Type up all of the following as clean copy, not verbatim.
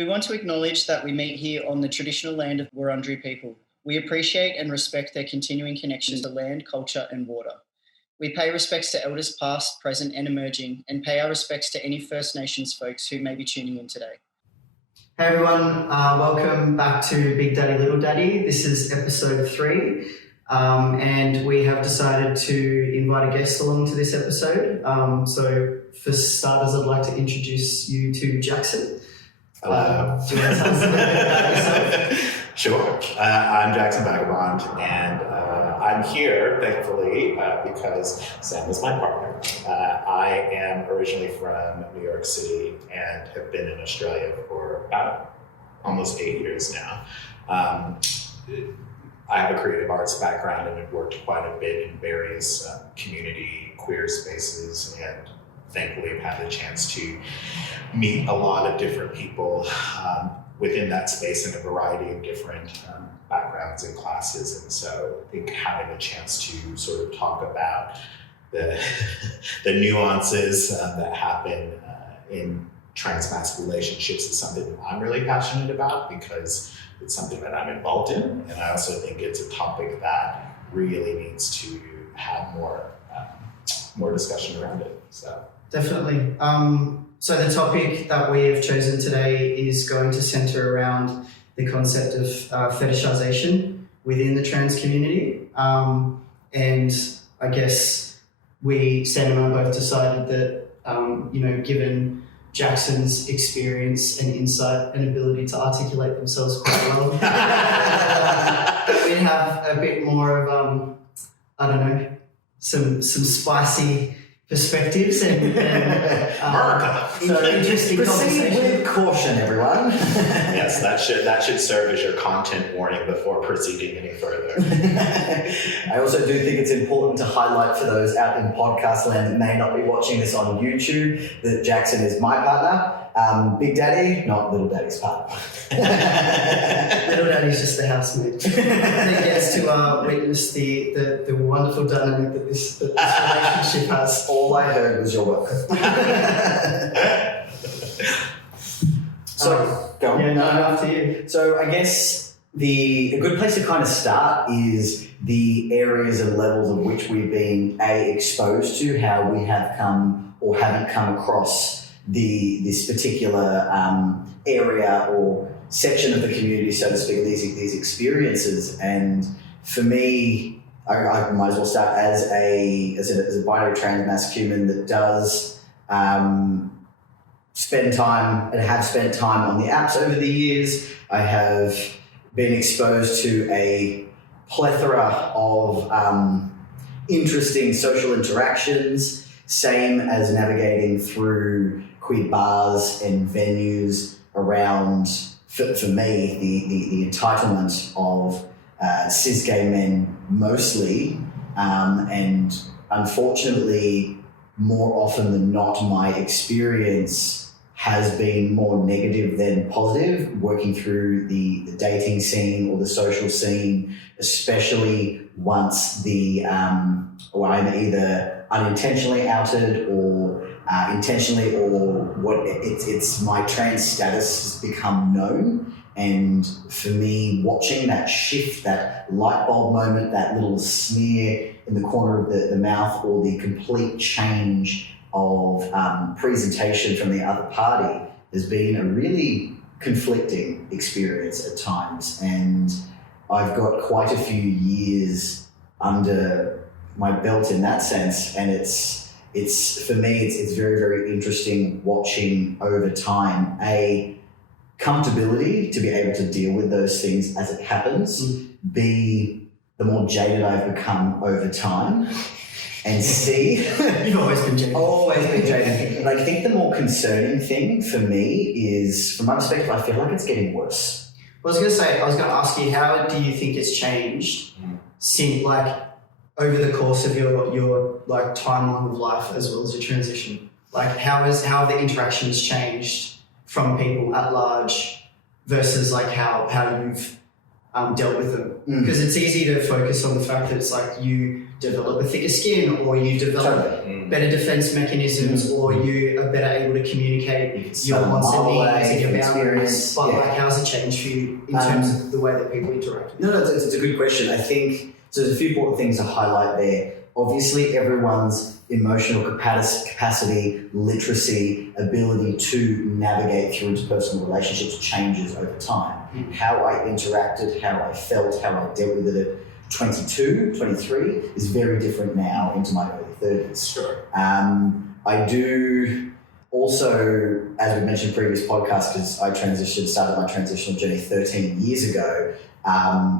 We want to acknowledge that we meet here on the traditional land of Wurundjeri people. We appreciate and respect their continuing connection to land, culture and water. We pay respects to elders past, present and emerging, and pay our respects to any First Nations folks who may be tuning in today. Hey everyone, welcome back to Big Daddy, Little Daddy. This is episode 3, and we have decided to invite a guest along to this episode. So for starters, I'd like to introduce you to Jackson. Hello. Do you want to tell us a little bit about yourself? Sure. I'm Jackson Vagabond, and I'm here, thankfully, because Sam is my partner. I am originally from New York City and have been in Australia for about almost 8 years now. I have a creative arts background and have worked quite a bit in various community queer spaces, and thankfully have had the chance to meet a lot of different people within that space in a variety of different backgrounds and classes. And so I think having a chance to sort of talk about the nuances that happen in trans-masc relationships is something that I'm really passionate about, because it's something that I'm involved in. And I also think it's a topic that really needs to have more discussion around it. So Definitely. So the topic that we have chosen today is going to center around the concept of fetishization within the trans community. And I guess Sam and I both decided that, given Jackson's experience and insight and ability to articulate themselves quite well, that we have a bit more of, some spicy perspectives and interesting proceed conversation. with caution, everyone. yes, that should serve as your content warning before proceeding any further. I also do think it's important to highlight for those out in podcast land that may not be watching this on YouTube that Jackson is my partner. Big Daddy, not Little Daddy's partner. Little Daddy's just the housemate that gets to witness the wonderful dynamic that this relationship has. All I heard was your welcome. So, go on. Yeah, no, after you. So I guess a good place to kind of start is the areas and levels of which we've been exposed to, how we have come or haven't come across this particular area or section of the community, so to speak, these experiences. And for me, I might as well start as a binary trans masc human that does spend time and have spent time on the apps over the years. I have been exposed to a plethora of interesting social interactions, same as navigating through queer bars and venues around, for me, the entitlement of cis gay men mostly, and unfortunately, more often than not, my experience has been more negative than positive, working through the dating scene or the social scene, especially once or I'm either unintentionally outed or intentionally, or it's my trans status has become known. And for me, watching that shift, that light bulb moment, that little sneer in the corner of the mouth, or the complete change of presentation from the other party, has been a really conflicting experience at times. And I've got quite a few years under my belt in that sense, and it's for me, it's very, very interesting watching over time comfortability to be able to deal with those things as it happens. B, the more jaded I've become over time, and C, You've always been jaded. Always been jaded. But I think the more concerning thing for me is, from my perspective, I feel like it's getting worse. I was going to ask you, how do you think it's changed since, over the course of your timeline of life as well as your transition? How have the interactions changed from people at large versus how you've dealt with them. Because it's easy to focus on the fact that it's like you develop a thicker skin, or you develop better defense mechanisms, or you are better able to communicate your wants and needs and your boundaries. But like, how's it changed for you in terms of the way that people interact with you? No, it's a good question. I think, so there's a few important things to highlight there. Obviously, everyone's emotional capacity, literacy, ability to navigate through interpersonal relationships changes over time. How I interacted, how I felt, how I dealt with it at 22, 23 is very different now into my early 30s. Sure. I do also, as we mentioned in previous podcasts, because I started my transitional journey 13 years ago,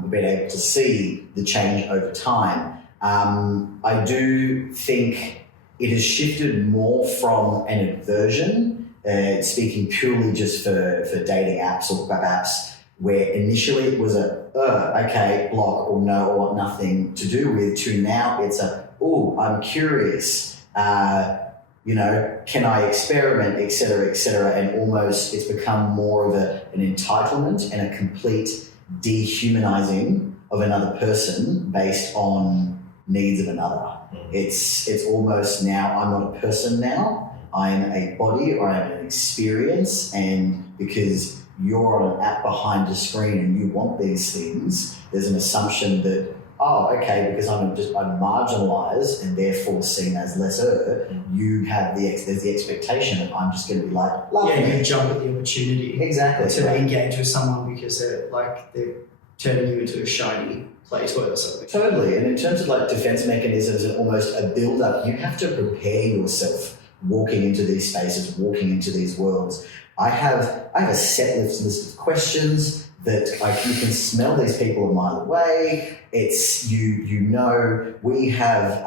been able to see the change over time. I do think it has shifted more from an aversion, speaking purely just for dating apps or web apps, where initially it was okay, block or no or nothing to do with, to now it's I'm curious, can I experiment, et cetera, and almost it's become more of an entitlement and a complete dehumanizing of another person based on needs of another. It's almost now, I'm not a person now, I'm a body or I'm an experience, and because you're on an app behind a screen and you want these things, there's an assumption that, because I'm marginalized and therefore seen as lesser, there's the expectation that I'm just going to be like, you jump at the opportunity to engage with someone because they're turning you into a shiny place or something. Totally. And in terms of like defense mechanisms and almost a build-up, you have to prepare yourself walking into these spaces, walking into these worlds. I have a set list of questions that you can smell these people a mile away. It's, we have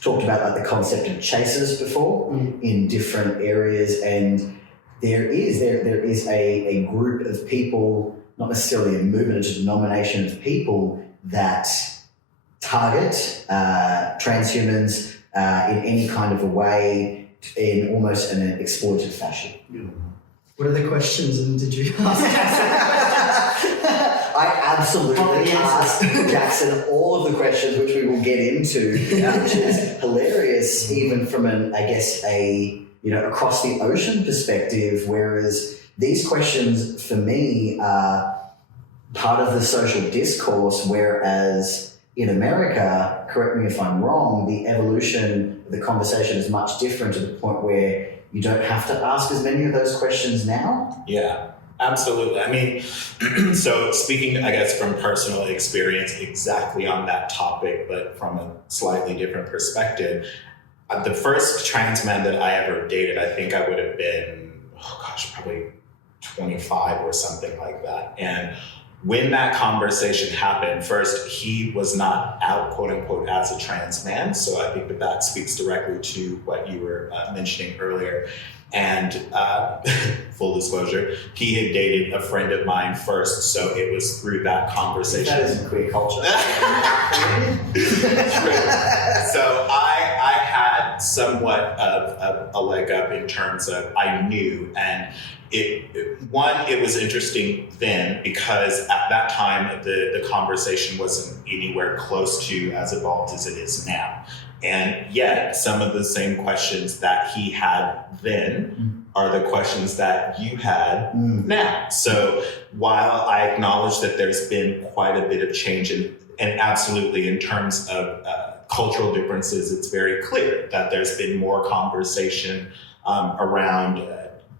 talked about like the concept of chasers before in different areas, and there is a group of people, not necessarily a movement, it's just a denomination of people that target transhumans in any kind of a way, in almost an exploitative fashion. What are the questions, and did you ask I absolutely asked Jackson all of the questions, which we will get into, which is hilarious, even from across the ocean perspective, whereas these questions for me are part of the social discourse, whereas in America, correct me if I'm wrong, the evolution of the conversation is much different to the point where you don't have to ask as many of those questions now. Yeah, absolutely. I mean, so speaking, I guess, from personal experience exactly on that topic, but from a slightly different perspective, the first trans man that I ever dated, I think I would have been, probably 25 or something like that. And when that conversation happened, first, he was not out, quote unquote, as a trans man. So I think that speaks directly to what you were mentioning earlier. And full disclosure, he had dated a friend of mine first. So it was through that conversation. That isn't queer culture. So I had somewhat of a leg up in terms of I knew, and it was interesting then because at that time the conversation wasn't anywhere close to as evolved as it is now. And yet some of the same questions that he had then are the questions that you had now. So while I acknowledge that there's been quite a bit of change and absolutely in terms of cultural differences, it's very clear that there's been more conversation around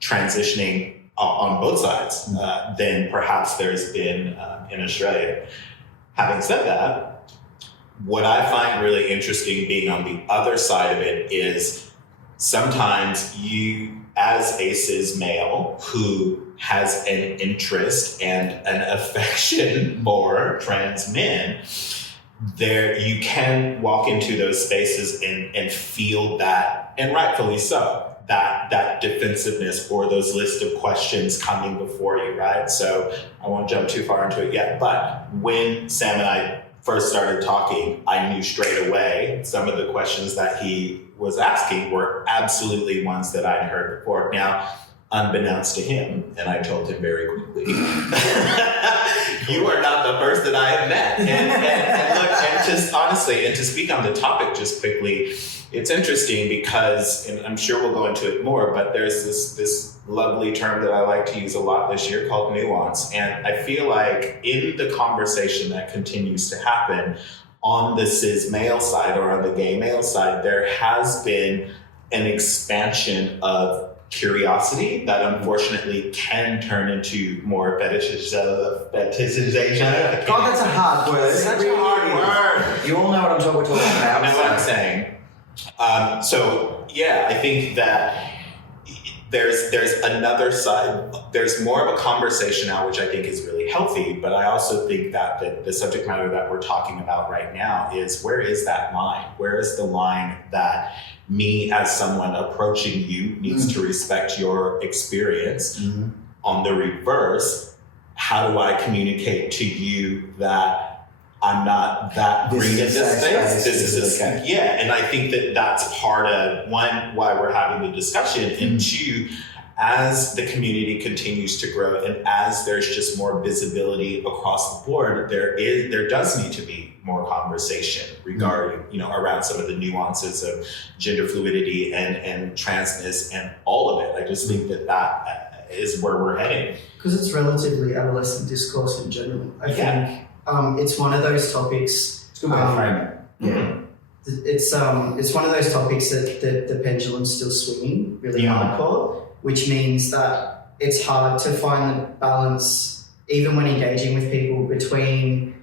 transitioning on both sides than perhaps there's been in Australia. Having said that, what I find really interesting being on the other side of it is sometimes you, as a cis male who has an interest and an affection for trans men, there you can walk into those spaces and feel that, and rightfully so, that defensiveness or those list of questions coming before you, right? So I won't jump too far into it yet, but when Sam and I first started talking, I knew straight away some of the questions that he was asking were absolutely ones that I'd heard before. Now, unbeknownst to him, and I told him very quickly, you are not the person I have met. And look, and just honestly, and to speak on the topic just quickly, it's interesting because, and I'm sure we'll go into it more, but there's this lovely term that I like to use a lot this year called nuance. And I feel like in the conversation that continues to happen on the cis male side or on the gay male side, there has been an expansion of curiosity that unfortunately can turn into more fetishization. God, that's a hard word. It's such a hard word. You all know what we're talking about. I know what I'm saying. So yeah, I think that there's another side. There's more of a conversation now, which I think is really healthy. But I also think that the subject matter that we're talking about right now is, where is that line? Where is the line that me as someone approaching you needs to respect your experience? On the reverse, how do I communicate to you that I'm not that green in this space? This is okay. Yeah, and I think that that's part of, one, why we're having the discussion, and two, as the community continues to grow and as there's just more visibility across the board, there does need to be more conversation regarding, around some of the nuances of gender fluidity and transness and all of it. I just think that is where we're heading. Because it's relatively adolescent discourse in general. I think it's one of those topics. It's a good way to frame it. Yeah. It's one of those topics that the pendulum's still swinging really hardcore, which means that it's hard to find the balance, even when engaging with people, between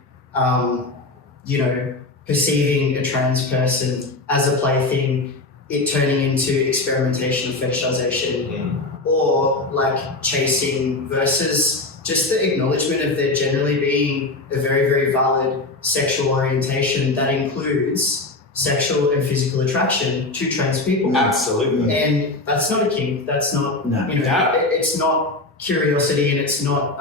perceiving a trans person as a plaything, it turning into experimentation or fetishization, or like chasing, versus just the acknowledgement of there generally being a very, very valid sexual orientation that includes sexual and physical attraction to trans people. Absolutely. And that's not a kink. That's not, it's not curiosity, and it's not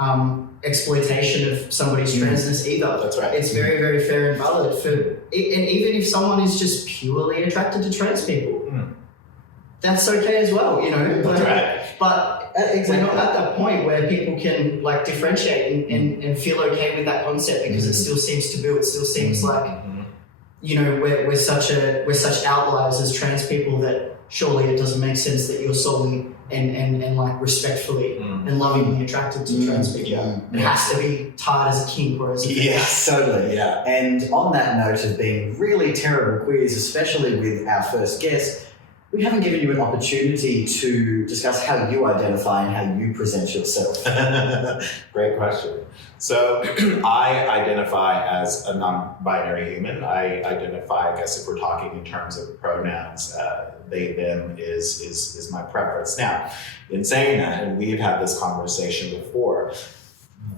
exploitation of somebody's transness either. That's right. It's very, very fair and valid and even if someone is just purely attracted to trans people, that's okay as well, That's right. But we're not at that point where people can like differentiate and feel okay with that concept, because it still seems taboo. It still seems like, we're such outliers as trans people that surely it doesn't make sense that you're solely and like respectfully and lovingly attracted to trans people. Yeah. It has to be tied as a kink or as a Yes, totally. Yeah. And on that note of being really terrible queers, especially with our first guest, we haven't given you an opportunity to discuss how you identify and how you present yourself. Great question. So I identify as a non-binary human. I identify, I guess, if we're talking in terms of pronouns, they, them is my preference. Now, in saying that, and we've had this conversation before,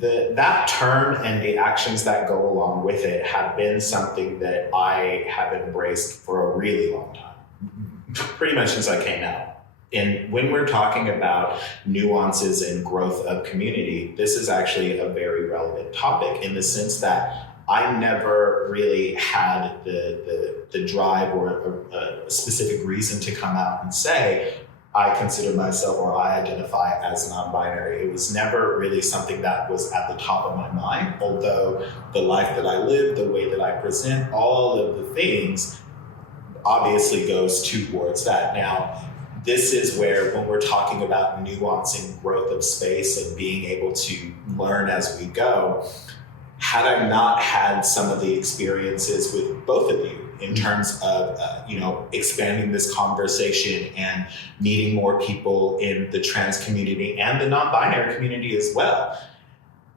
that term and the actions that go along with it have been something that I have embraced for a really long time. Pretty much since I came out. And when we're talking about nuances and growth of community, this is actually a very relevant topic in the sense that I never really had the drive or a specific reason to come out and say, I consider myself or I identify as non-binary. It was never really something that was at the top of my mind, although the life that I live, the way that I present, all of the things obviously goes towards that. Now, this is where, when we're talking about nuancing growth of space and being able to learn as we go, had I not had some of the experiences with both of you in terms of, expanding this conversation and meeting more people in the trans community and the non-binary community as well,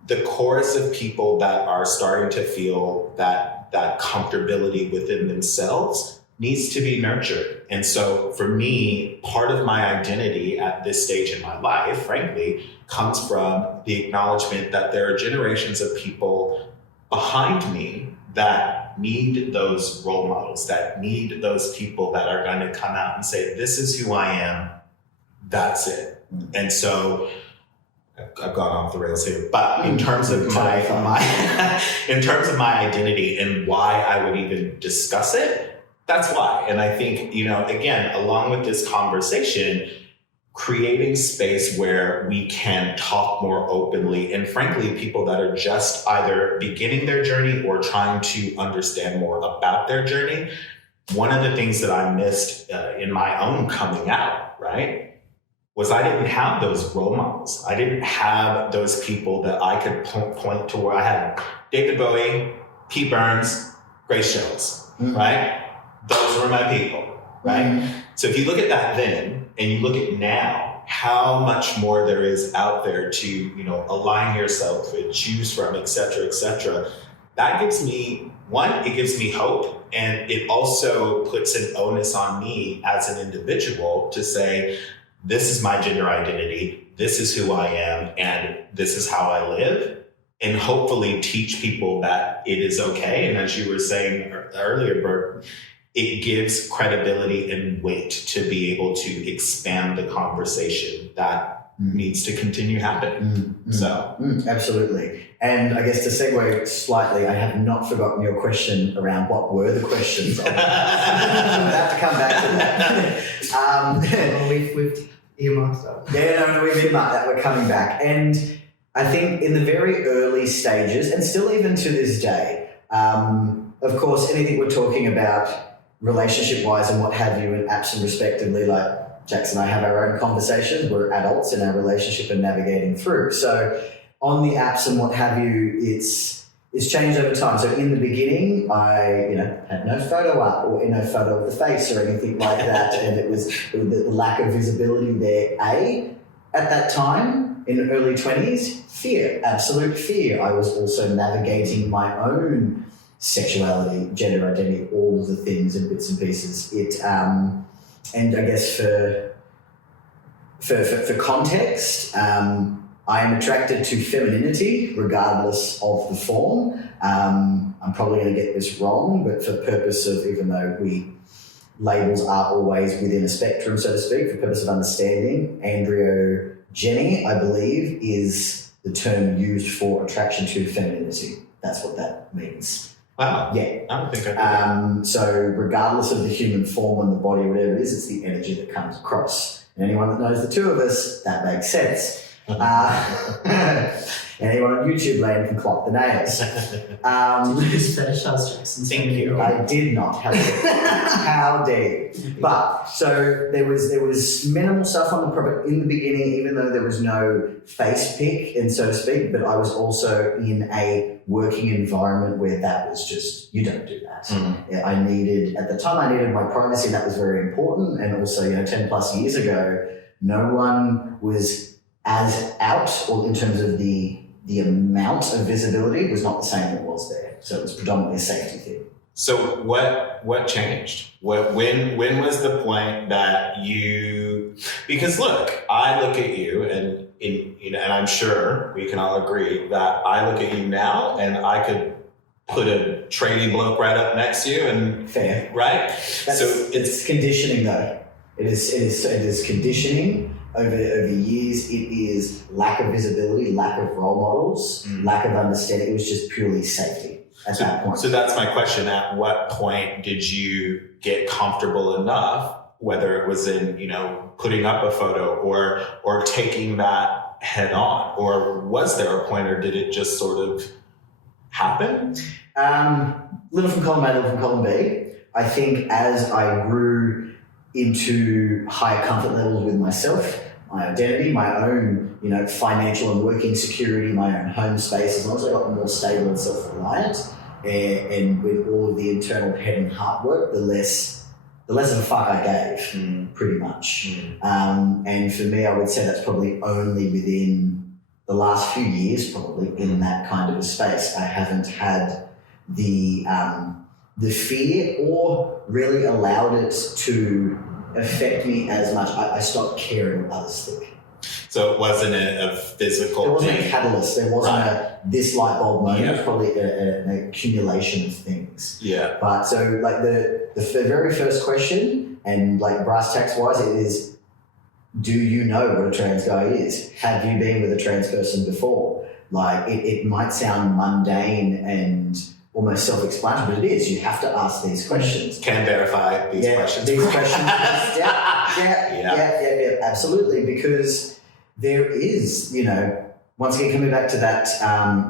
the chorus of people that are starting to feel that comfortability within themselves needs to be nurtured. And so for me, part of my identity at this stage in my life, frankly, comes from the acknowledgement that there are generations of people behind me that need those role models, that need those people that are going to come out and say, this is who I am, that's it. And so I've gone off the rails here, but in terms of my in terms of my identity and why I would even discuss it, that's why. And I think, again, along with this conversation, creating space where we can talk more openly, and frankly, people that are just either beginning their journey or trying to understand more about their journey. One of the things that I missed in my own coming out, right, was I didn't have those role models. I didn't have those people that I could point to, where I had David Bowie, Pete Burns, Grace Jones, right? Those were my people, right? So if you look at that then, and you look at now, how much more there is out there to, you know, align yourself with, choose from, et cetera, that gives me, one, it gives me hope. And it also puts an onus on me as an individual to say, this is my gender identity, this is who I am, and this is how I live. And hopefully teach people that it is okay. And as you were saying earlier, Bert, it gives credibility and weight to be able to expand the conversation that needs to continue happening. Absolutely. And I guess to segue slightly, I have not forgotten your question around what were the questions. I'll have to come back to that. We've earmarked that. We've earmarked that. We're coming back. And I think in the very early stages, and still even to this day, of course, anything we're talking about relationship-wise and what have you, and apps and respectively, like Jackson and I have our own conversations. We're adults in our relationship and navigating through. So on the apps and what have you, it's changed over time. So in the beginning, I had no photo up or no photo of the face or anything like that, and it was the lack of visibility there. At that time, in the early 20s, fear, absolute fear. I was also navigating my own sexuality, gender identity, all of the things and bits and pieces. And I guess for context, I am attracted to femininity regardless of the form. I'm probably going to get this wrong, but for purpose of, even though labels are always within a spectrum, so to speak, for purpose of understanding, androgyny, I believe, is the term used for attraction to femininity. That's what that means. Wow. Yeah. I don't think I did. So regardless of the human form and the body, whatever it is, it's the energy that comes across. And anyone that knows the two of us, that makes sense. Anyone on YouTube land can clock the nails. Did you just fetishize Jackson? Thank you. I did not. How dare you? But so there was minimal stuff on the product in the beginning, even though there was no face pick, and so to speak. But I was also in a working environment where that was just, you don't do that. Yeah, I needed my privacy, and that was very important. And also, 10 plus years ago, no one was as out, or in terms of the amount of visibility was not the same that was there. So it was predominantly a safety thing. So what changed? When was the point that because look, I look at you and and I'm sure we can all agree that I look at you now and I could put a trainee bloke right up next to you and fair, right? It's conditioning though. It is conditioning. Over years, it is lack of visibility, lack of role models, lack of understanding. It was just purely safety at that point. So that's my question. At what point did you get comfortable enough, whether it was in, putting up a photo or taking that head on? Or was there a point, or did it just sort of happen? Little from column A, little from column B. I think as I grew into higher comfort levels with myself, my identity, my own, financial and working security, my own home space, as long as I got more stable and self-reliant, and with all of the internal head and heart work, the less of a fuck I gave, pretty much. And for me, I would say that's probably only within the last few years, probably in that kind of a space. I haven't had the fear or really allowed it to affect me as much. I stopped caring what others think. So it wasn't a physical There wasn't thing. a catalyst. There wasn't this light bulb moment. Yeah. It was probably an accumulation of things. Yeah. But so like the very first question, and like brass tacks wise, it is, do you know what a trans guy is? Have you been with a trans person before? Like it might sound mundane and almost self-explanatory, but it is. You have to ask these questions. Can verify these questions. These questions. Yeah. absolutely, because there is, once again, coming back to that,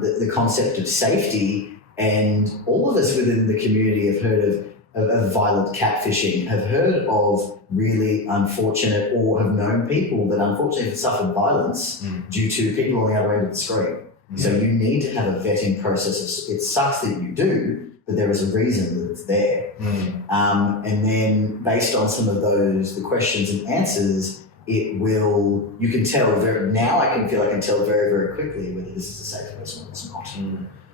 the concept of safety, and all of us within the community have heard of violent catfishing, have heard of really unfortunate, or have known people that unfortunately have suffered violence due to people on the other end of the screen. So you need to have a vetting process. It sucks that you do, but there is a reason that it's there. And then based on some of the questions and answers, you can tell I can tell very, very quickly whether this is a safe person or it's not.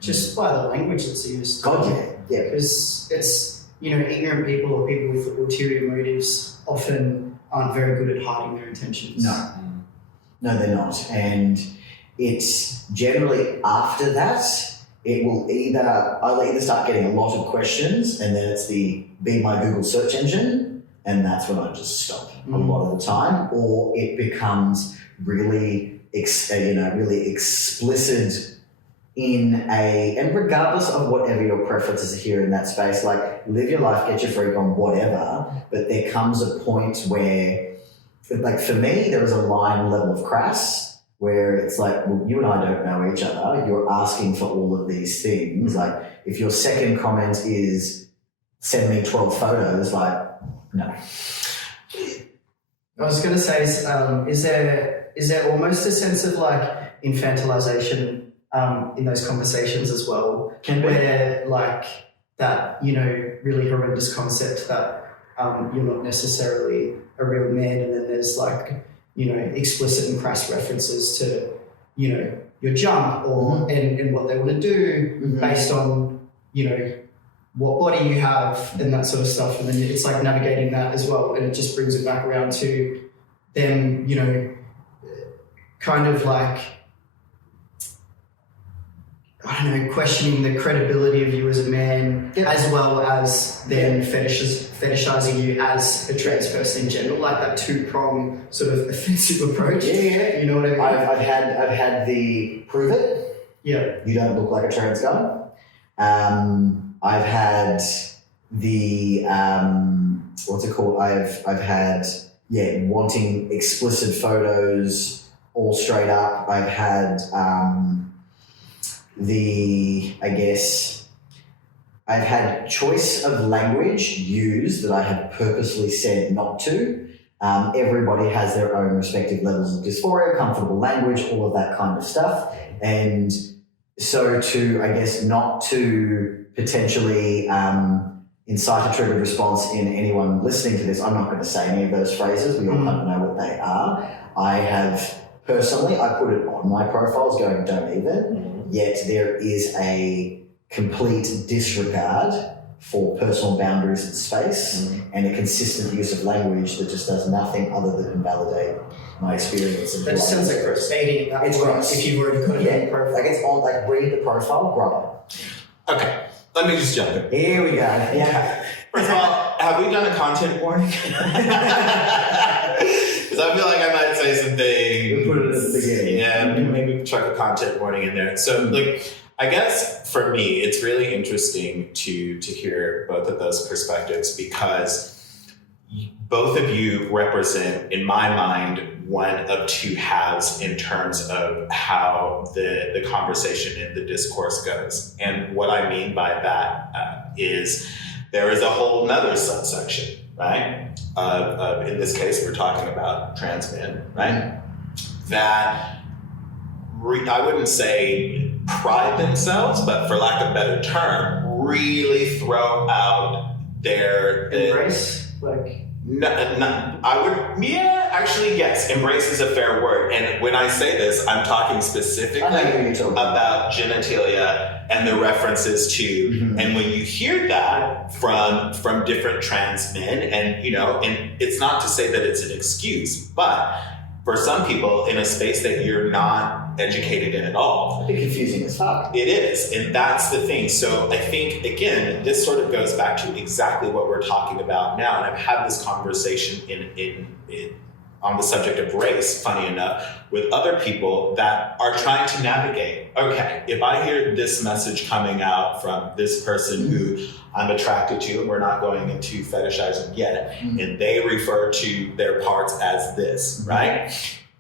Just by the language that's used. God, yeah. Because it's, ignorant people or people with ulterior motives often aren't very good at hiding their intentions. No, they're not. And it's generally after that, I'll either start getting a lot of questions, and then it's the be my Google search engine, and that's when I just stop a lot of the time, or it becomes really explicit and regardless of whatever your preferences are here in that space, like live your life, get your freak on, whatever, but there comes a point where, like for me, there is a line level of crass where it's like, well, you and I don't know each other. You're asking for all of these things. Like if your second comment is send me 12 photos, like, no. I was going to say, is there almost a sense of like infantilization in those conversations as well, where like that, really horrendous concept that you're not necessarily a real man, and then there's like, explicit and crass references to, your junk or and what they want to do based on, what body you have and that sort of stuff. And then it's like navigating that as well. And it just brings it back around to them, kind of like, I don't know, questioning the credibility of you as a man, as well as then fetishizing you as a trans person in general, like that two-prong sort of offensive approach. You know what I mean? I've had the prove it. Yeah. You don't look like a trans guy. I've had the what's it called? I've had wanting explicit photos all straight up. I've had I've had choice of language used that I have purposely said not to. Everybody has their own respective levels of dysphoria, comfortable language, all of that kind of stuff. And so not to potentially incite a triggered response in anyone listening to this, I'm not going to say any of those phrases. We all kind of know what they are. I have personally, I put it on my profiles going, don't even. Yet there is a complete disregard for personal boundaries and space and a consistent use of language that just does nothing other than invalidate my experience. That just sounds like gross baiting. It's gross. If you've already got it on the profile. Like it's on, like read the profile, grow. Okay, let me just jump in. Here we go. Yeah. First of all, have we done a content warning? Because I feel like I might say some things. We put it at the beginning. Yeah, maybe chuck a content warning in there. So, I guess for me, it's really interesting to hear both of those perspectives, because both of you represent, in my mind, one of two halves in terms of how the conversation and the discourse goes. And what I mean by that is there is a whole nother subsection, right? In this case, we're talking about trans men, right? That I wouldn't say pride themselves, but for lack of a better term, really throw out their embrace, like. No, I would, actually, yes, embrace is a fair word. And when I say this, I'm talking specifically about genitalia and the references to, and when you hear that from different trans men, and and it's not to say that it's an excuse, but for some people in a space that you're not educated in at all. It's confusing as fuck. It is, and that's the thing. So I think, again, this sort of goes back to exactly what we're talking about now, and I've had this conversation on the subject of race, funny enough, with other people that are trying to navigate, okay, if I hear this message coming out from this person who I'm attracted to, and we're not going into fetishizing yet, and they refer to their parts as this, right?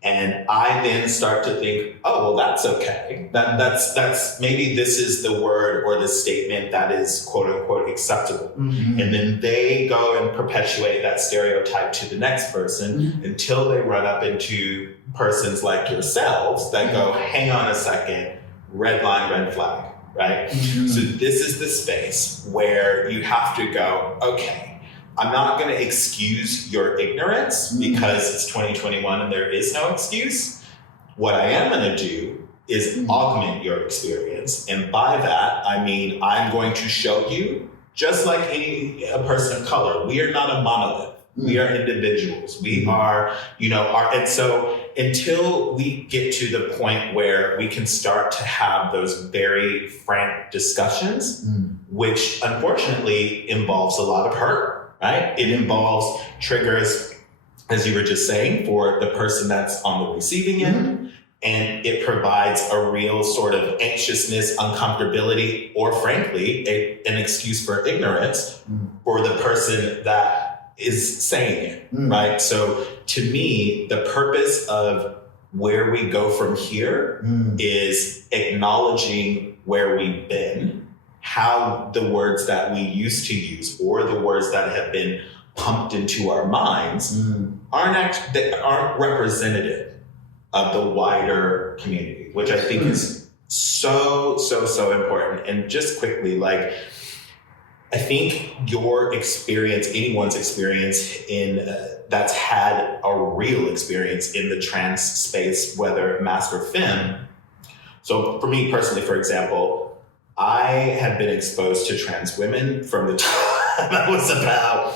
And I then start to think, oh, well, that's okay. That's maybe this is the word or the statement that is quote unquote acceptable. And then they go and perpetuate that stereotype to the next person until they run up into persons like yourselves that go, hang on a second, red line, red flag, right? So this is the space where you have to go, okay, I'm not going to excuse your ignorance because it's 2021 and there is no excuse. What I am going to do is augment your experience. And by that, I mean, I'm going to show you, just like a person of color, we are not a monolith. We are individuals. We are, and so until we get to the point where we can start to have those very frank discussions, which unfortunately involves a lot of hurt. Right? It involves triggers, as you were just saying, for the person that's on the receiving end. And it provides a real sort of anxiousness, uncomfortability, or frankly, an excuse for ignorance for the person that is saying it, right? So to me, the purpose of where we go from here is acknowledging where we've been, how the words that we used to use or the words that have been pumped into our minds aren't representative of the wider community, which I think is so important. And just quickly, I think your experience, anyone's experience that's had a real experience in the trans space, whether masc or femme. So for me personally, for example, I have been exposed to trans women from the time I was about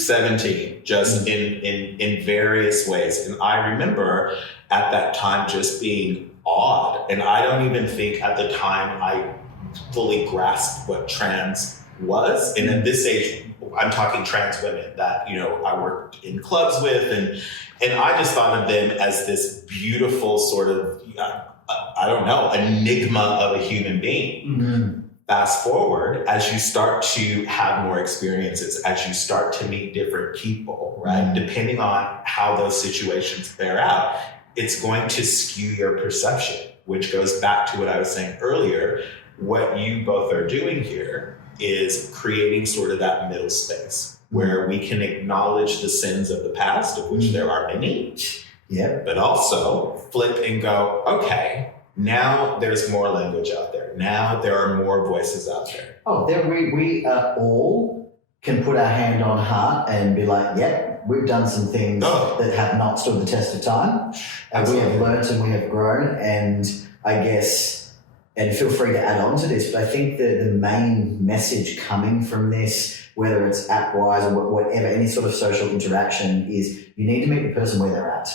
17, just in various ways. And I remember at that time just being awed. And I don't even think at the time I fully grasped what trans was. And at this age, I'm talking trans women that, I worked in clubs with. And I just thought of them as this beautiful sort of, enigma of a human being. Fast forward, as you start to have more experiences, as you start to meet different people, right? Depending on how those situations bear out, it's going to skew your perception, which goes back to what I was saying earlier. What you both are doing here is creating sort of that middle space where we can acknowledge the sins of the past, of which there are many, but also flip and go, okay, now there's more language out there. Now there are more voices out there. Oh, we all can put our hand on heart and be like, we've done some things that have not stood the test of time. And we have learnt and we have grown. And I guess, and feel free to add on to this, but I think the main message coming from this, whether it's app-wise or whatever, any sort of social interaction, is you need to meet the person where they're at.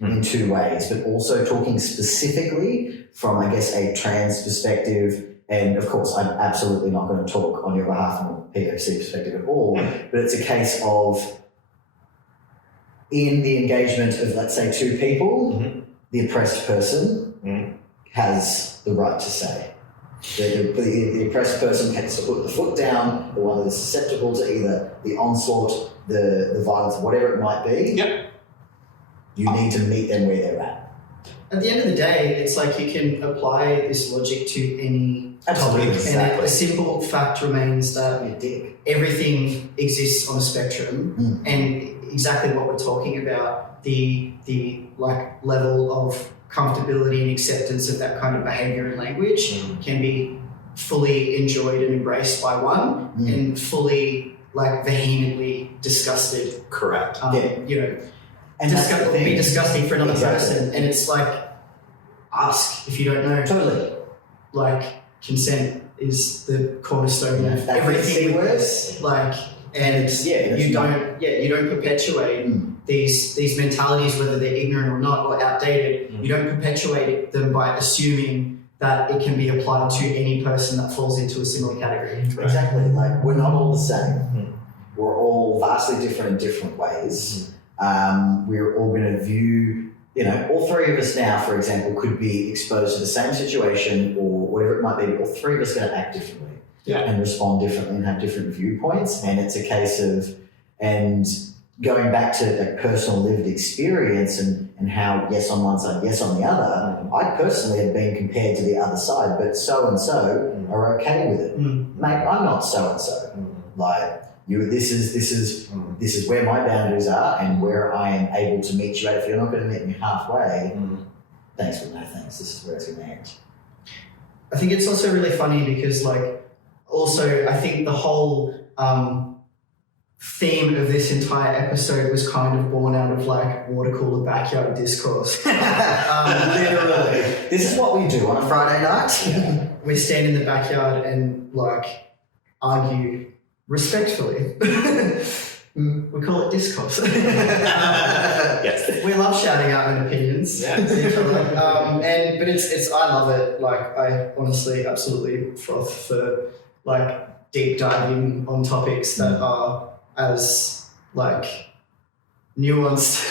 In two ways, but also talking specifically from, I guess, a trans perspective. And of course, I'm absolutely not going to talk on your behalf from a POC perspective at all, but it's a case of in the engagement of, let's say, two people, the oppressed person has the right to say. The oppressed person has to put the foot down, the one that is susceptible to either the onslaught, the violence, whatever it might be. You need to meet them where they're at. At the end of the day, it's like you can apply this logic to any topic. And the simple fact remains that everything exists on a spectrum. And exactly what we're talking about, the level of comfortability and acceptance of that kind of behavior and language can be fully enjoyed and embraced by one and fully vehemently disgusted. Correct. And be disgusting for another person. And it's ask if you don't know. Totally. Consent is the cornerstone of everything with this. You don't perpetuate these mentalities, whether they're ignorant or not or outdated. You don't perpetuate them by assuming that it can be applied to any person that falls into a similar category. Right. Exactly. We're not all the same. We're all vastly different in different ways. We're all going to view, all three of us now, for example, could be exposed to the same situation or whatever it might be, but all three of us are going to act differently and respond differently and have different viewpoints. And it's a case of, and going back to like personal lived experience and how yes on one side, yes on the other, I personally have been compared to the other side, but so-and-so are okay with it. Mate, I'm not so-and-so. Like, this is where my boundaries are and where I am able to meet you at. If you're not going to meet me halfway, thanks but no thanks. This is where it's going to end. I think it's also really funny because, also I think the whole theme of this entire episode was kind of born out of water cooler backyard discourse. Literally. This is what we do on a Friday night. We stand in the backyard and argue respectfully. We call it discourse. Yes. We love shouting out our opinions. Yes. But it's I love it. I honestly absolutely froth for deep diving on topics that are as nuanced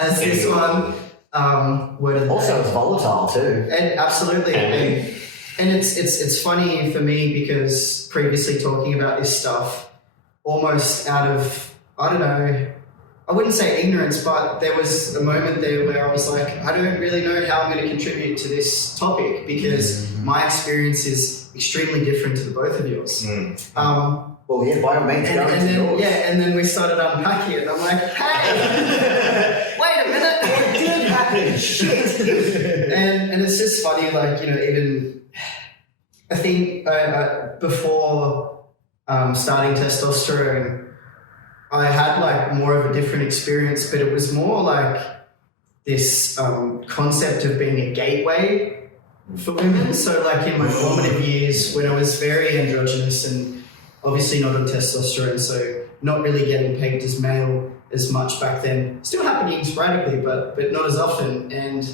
as this one. Word of the also, day. it's volatile too. And absolutely. And it's funny for me because previously talking about this stuff almost out of, I don't know, I wouldn't say ignorance, but there was a moment there where I was like, I don't really know how I'm going to contribute to this topic because my experience is extremely different to the both of yours. Well, yeah, by all means. And then we started unpacking it and I'm like, hey, wait a minute. It did happen. Shit. And it's just funny, even I think before starting testosterone, I had more of a different experience, but it was more this concept of being a gateway for women. So in my formative years when I was very androgynous and obviously not on testosterone, so not really getting pegged as male as much back then, still happening sporadically, but not as often. And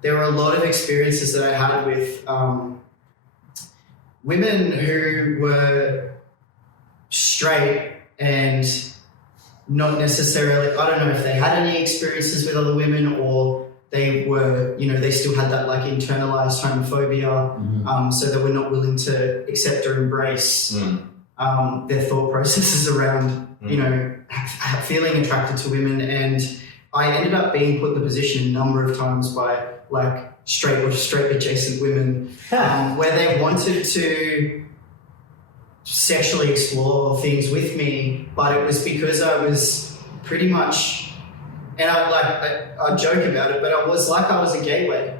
there were a lot of experiences that I had with women who were straight and not necessarily, I don't know if they had any experiences with other women or they were, they still had that internalized homophobia, so they were not willing to accept or embrace their thought processes around, feeling attracted to women. And I ended up being put in the position a number of times by straight or straight adjacent women where they wanted to sexually explore things with me, but it was because I was pretty much, and I joke about it, but I was a gateway,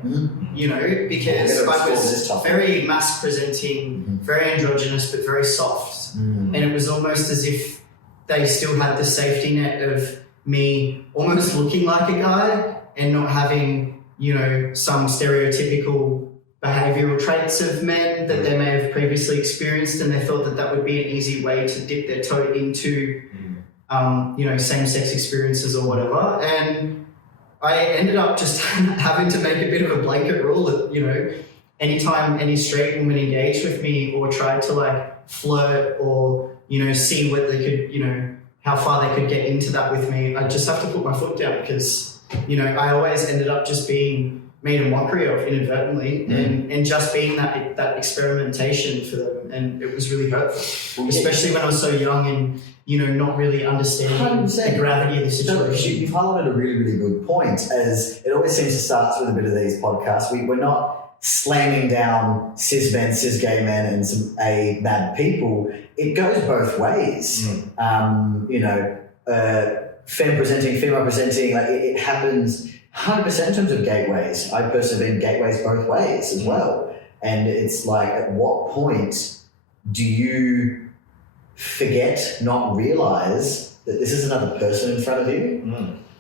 because I was very masc presenting, very androgynous, but very soft. And it was almost as if they still had the safety net of me almost looking like a guy and not having, some stereotypical behavioural traits of men that they may have previously experienced, and they thought that would be an easy way to dip their toe into, same-sex experiences or whatever. And I ended up just having to make a bit of a blanket rule that, anytime any straight woman engaged with me or tried to flirt or, see what they could, how far they could get into that with me, I just have to put my foot down because, I always ended up just being made a mockery of inadvertently and just being that experimentation for them. And it was really hurtful, especially when I was so young and, not really understanding 100%. The gravity of the situation. You've highlighted a really, really good point, as it always seems to start with a bit of these podcasts. We're not slamming down cis men, cis gay men and some mad people. It goes both ways. Femme presenting, female presenting, it happens 100% in terms of gateways. I've personally been gateways both ways as well. And it's at what point do you forget, not realise that this is another person in front of you?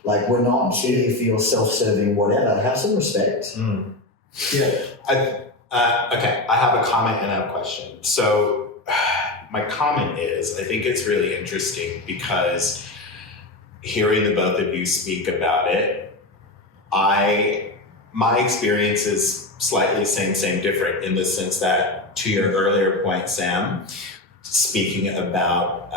We're not here for your self-serving whatever. Have some respect. Yeah. Okay, I have a comment and I have a question. So my comment is, I think it's really interesting because hearing the both of you speak about it, my experience is slightly same, different in the sense that, to your earlier point, Sam, speaking about,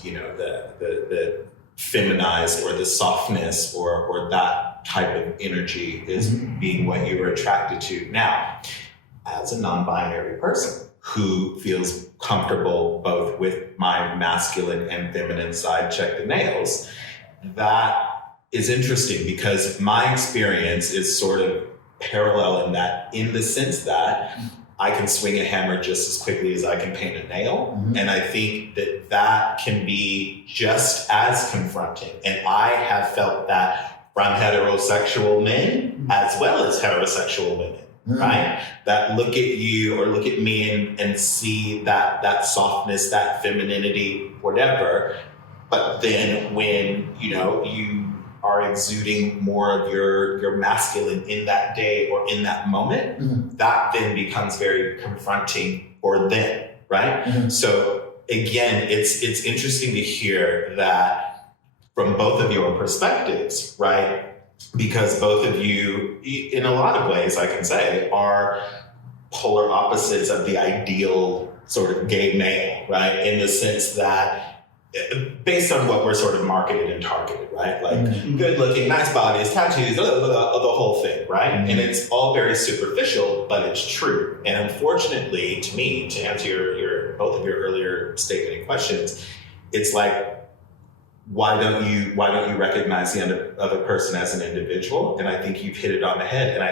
the feminized or the softness or that type of energy is being what you were attracted to. Now, as a non-binary person who feels comfortable both with my masculine and feminine side, check the nails, that is interesting because my experience is sort of parallel in the sense that I can swing a hammer just as quickly as I can paint a nail. And I think that can be just as confronting. And I have felt that from heterosexual men as well as heterosexual women, right? That look at you or look at me and see that softness, that femininity, whatever. But then when, you are exuding more of your masculine in that day or in that moment, that then becomes very confronting for them, right? So again, it's interesting to hear that from both of your perspectives, right? Because both of you, in a lot of ways, I can say, are polar opposites of the ideal sort of gay male, right? In the sense that based on what we're sort of marketed and targeted, right? Like good looking, nice bodies, tattoos, the whole thing, right? And it's all very superficial, but it's true. And unfortunately, to me, to answer your both of your earlier statement and questions, it's like, why don't you recognize the other person as an individual? And I think you've hit it on the head. And I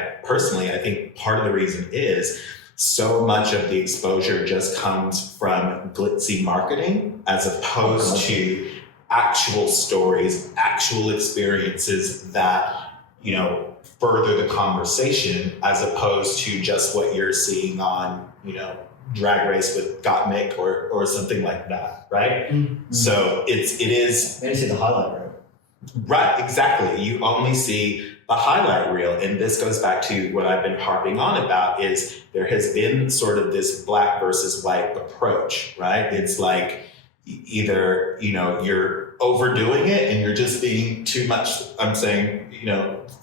think part of the reason is so much of the exposure just comes from glitzy marketing as opposed to actual stories, actual experiences that, further the conversation as opposed to just what you're seeing on, Drag Race with Gottmik or something like that, right? So it is. You only see the highlight reel. Right, exactly. You only see the highlight reel. And this goes back to what I've been harping on about is there has been sort of this black versus white approach, right? It's like either, you're overdoing it and you're just being too much, I'm saying,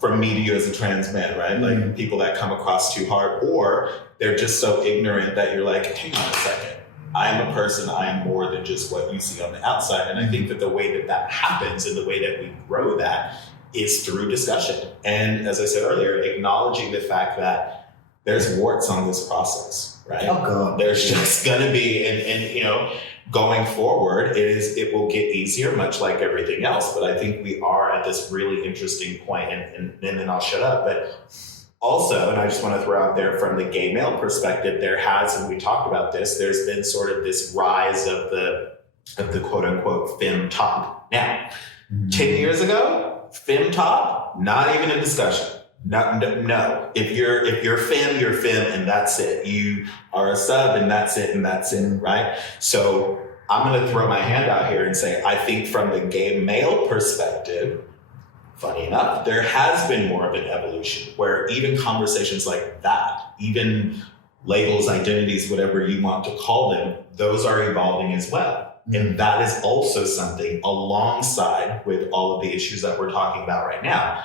from me to you as a trans man, right? Like people that come across too hard, or they're just so ignorant that you're like, hang on a second. I am a person, I am more than just what you see on the outside. And I think that the way that happens and the way that we grow that is through discussion. And as I said earlier, acknowledging the fact that there's warts on this process, right? Oh God. There's just gonna be, and going forward, it will get easier, much like everything else. But I think we are at this really interesting point, and then I'll shut up. But also, and I just want to throw out there from the gay male perspective, there has, and we talked about this, there's been sort of this rise of the quote unquote femme top. Now, 10 years ago, femme top, not even a discussion. No. If you're femme, you're femme, and that's it. You are a sub, and that's it, right? So I'm going to throw my hand out here and say, I think from the gay male perspective, funny enough, there has been more of an evolution where even conversations like that, even labels, identities, whatever you want to call them, those are evolving as well. And that is also something alongside with all of the issues that we're talking about right now.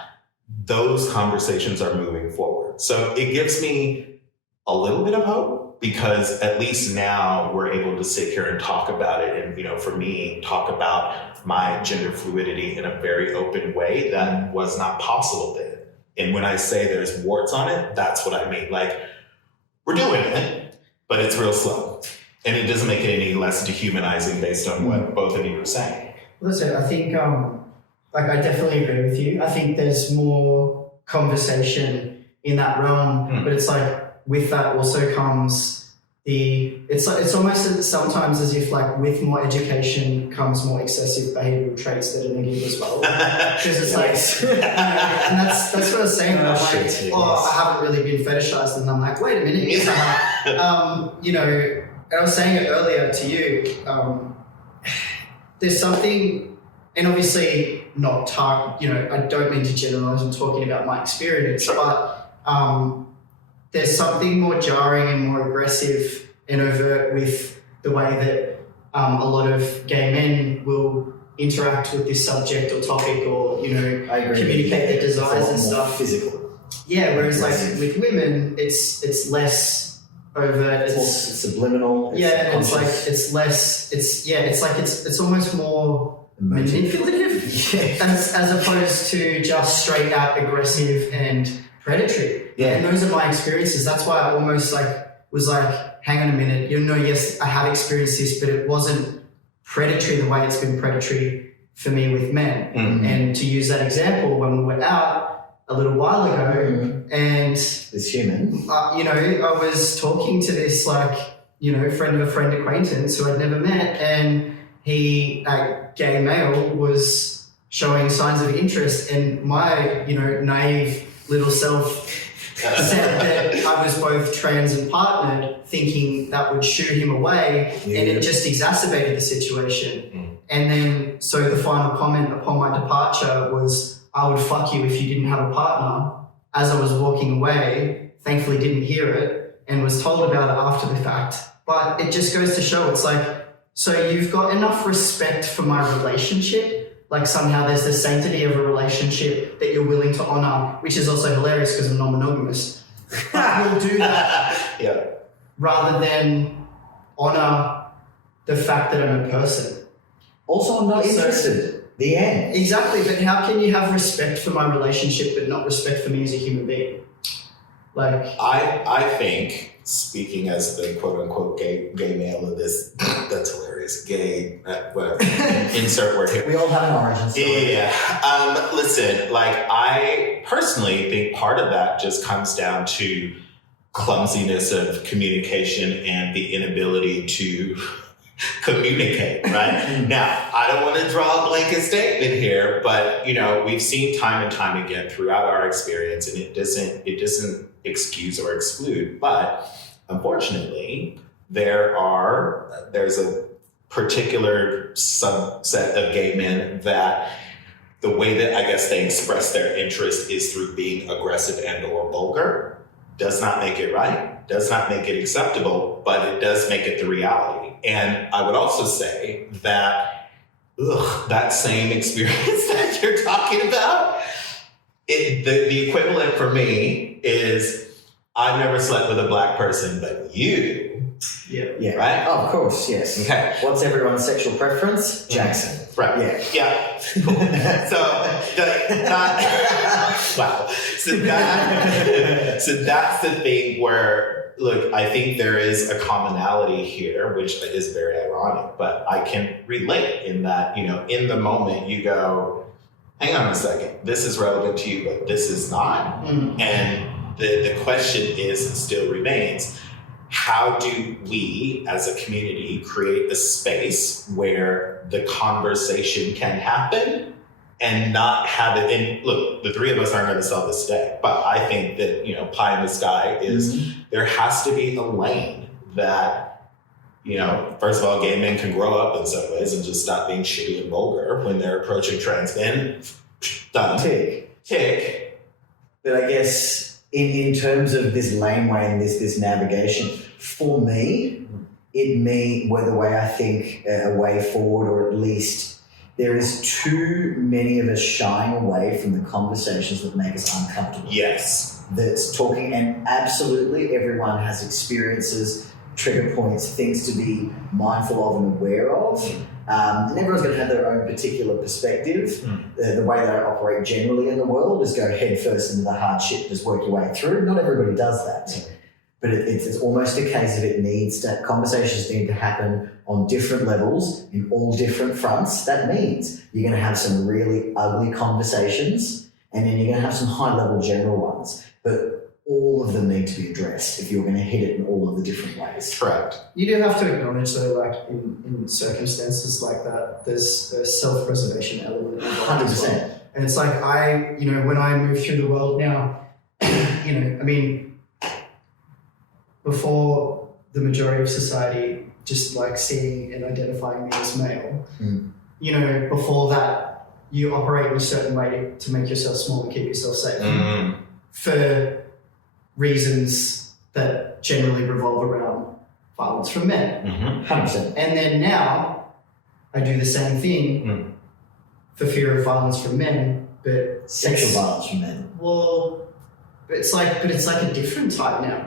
Those conversations are moving forward. So it gives me a little bit of hope because at least now we're able to sit here and talk about it. And, for me, talk about my gender fluidity in a very open way that was not possible then. And when I say there's warts on it, that's what I mean. Like, we're doing it, but it's real slow. And it doesn't make it any less dehumanizing based on what both of you are saying. Listen, I think, I definitely agree with you. I think there's more conversation in that realm, but it's like with that also comes it's almost sometimes as if like with more education comes more excessive behavioral traits that are negative as well. Because it's and that's what I was saying. I'm like, I haven't really been fetishized, and I'm like, wait a minute. And I was saying it earlier to you. There's something, and obviously not I don't mean to generalize. I'm talking about my experience, but there's something more jarring and more aggressive and overt with the way that a lot of gay men will interact with this subject or topic, or communicate their desires and stuff. Physical. Yeah, whereas like with women, it's less overt. It's subliminal. It's less. It's almost more. manipulative, as opposed to just straight out aggressive and predatory. Yeah. And those are my experiences. That's why I almost was like, hang on a minute, yes, I have experienced this, but it wasn't predatory the way it's been predatory for me with men. Mm-hmm. And to use that example, when we went out a little while ago, and this human, I was talking to this friend of a friend acquaintance who I'd never met, and he, gay male, was showing signs of interest, and my naive little self said that I was both trans and partnered, thinking that would shoo him away, and it just exacerbated the situation. And then, so the final comment upon my departure was, I would fuck you if you didn't have a partner. As I was walking away, thankfully didn't hear it and was told about it after the fact. But it just goes to show, it's like, so you've got enough respect for my relationship, like somehow there's the sanctity of a relationship that you're willing to honor, which is also hilarious because I'm non-monogamous. But you'll do that rather than honor the fact that I'm a person. Also, I'm not interested. The end. Exactly, but how can you have respect for my relationship but not respect for me as a human being? I think, speaking as the quote-unquote gay male of this, that's hilarious, gay, whatever, insert word here. We all have an origin story. Yeah. Listen, I personally think part of that just comes down to clumsiness of communication and the inability to communicate, right? Now, I don't want to draw a blanket statement here, but we've seen time and time again throughout our experience, and it doesn't excuse or exclude, but unfortunately, there's a particular subset of gay men that the way that I guess they express their interest is through being aggressive and or vulgar. Does not make it right, does not make it acceptable, but it does make it the reality. And I would also say that that same experience that you're talking about, the equivalent for me is I've never slept with a black person, but you. Yeah. Right? Oh, of course, yes. Okay. What's everyone's sexual preference? Jackson. Right. Yeah. Cool. Wow. So that's the thing where, look, I think there is a commonality here, which is very ironic, but I can relate in that, in the moment you go, hang on a second, this is relevant to you, but this is not. Mm. And the question is and still remains, how do we as a community create a space where the conversation can happen and not have it? And look, the three of us aren't going to sell this today, but I think that, pie in the sky is there has to be a lane that, first of all, gay men can grow up in some ways and just stop being shitty and vulgar when they're approaching trans men. Done. Tick. But I guess in terms of this laneway and this navigation, for me, the way I think a way forward, or at least there is too many of us shying away from the conversations that make us uncomfortable. Yes. That's talking, and absolutely everyone has experiences, trigger points, things to be mindful of and aware of. And everyone's going to have their own particular perspective. The way that I operate generally in the world is go head first into the hard shit, just work your way through. Not everybody does that. But it's almost a case of conversations need to happen on different levels, in all different fronts. That means you're going to have some really ugly conversations, and then you're going to have some high-level general ones. But all of them need to be addressed if you're going to hit it in all of the different ways. Correct. You do have to acknowledge, though, in circumstances like that, there's a self-preservation element. 100%. And it's like when I move through the world now, before the majority of society just seeing and identifying me as male, before that, you operate in a certain way to make yourself small and keep yourself safe. For reasons that generally revolve around violence from men. 100%. And then now, I do the same thing for fear of violence from men, but Sexual violence from men. Well, but it's like a different type now.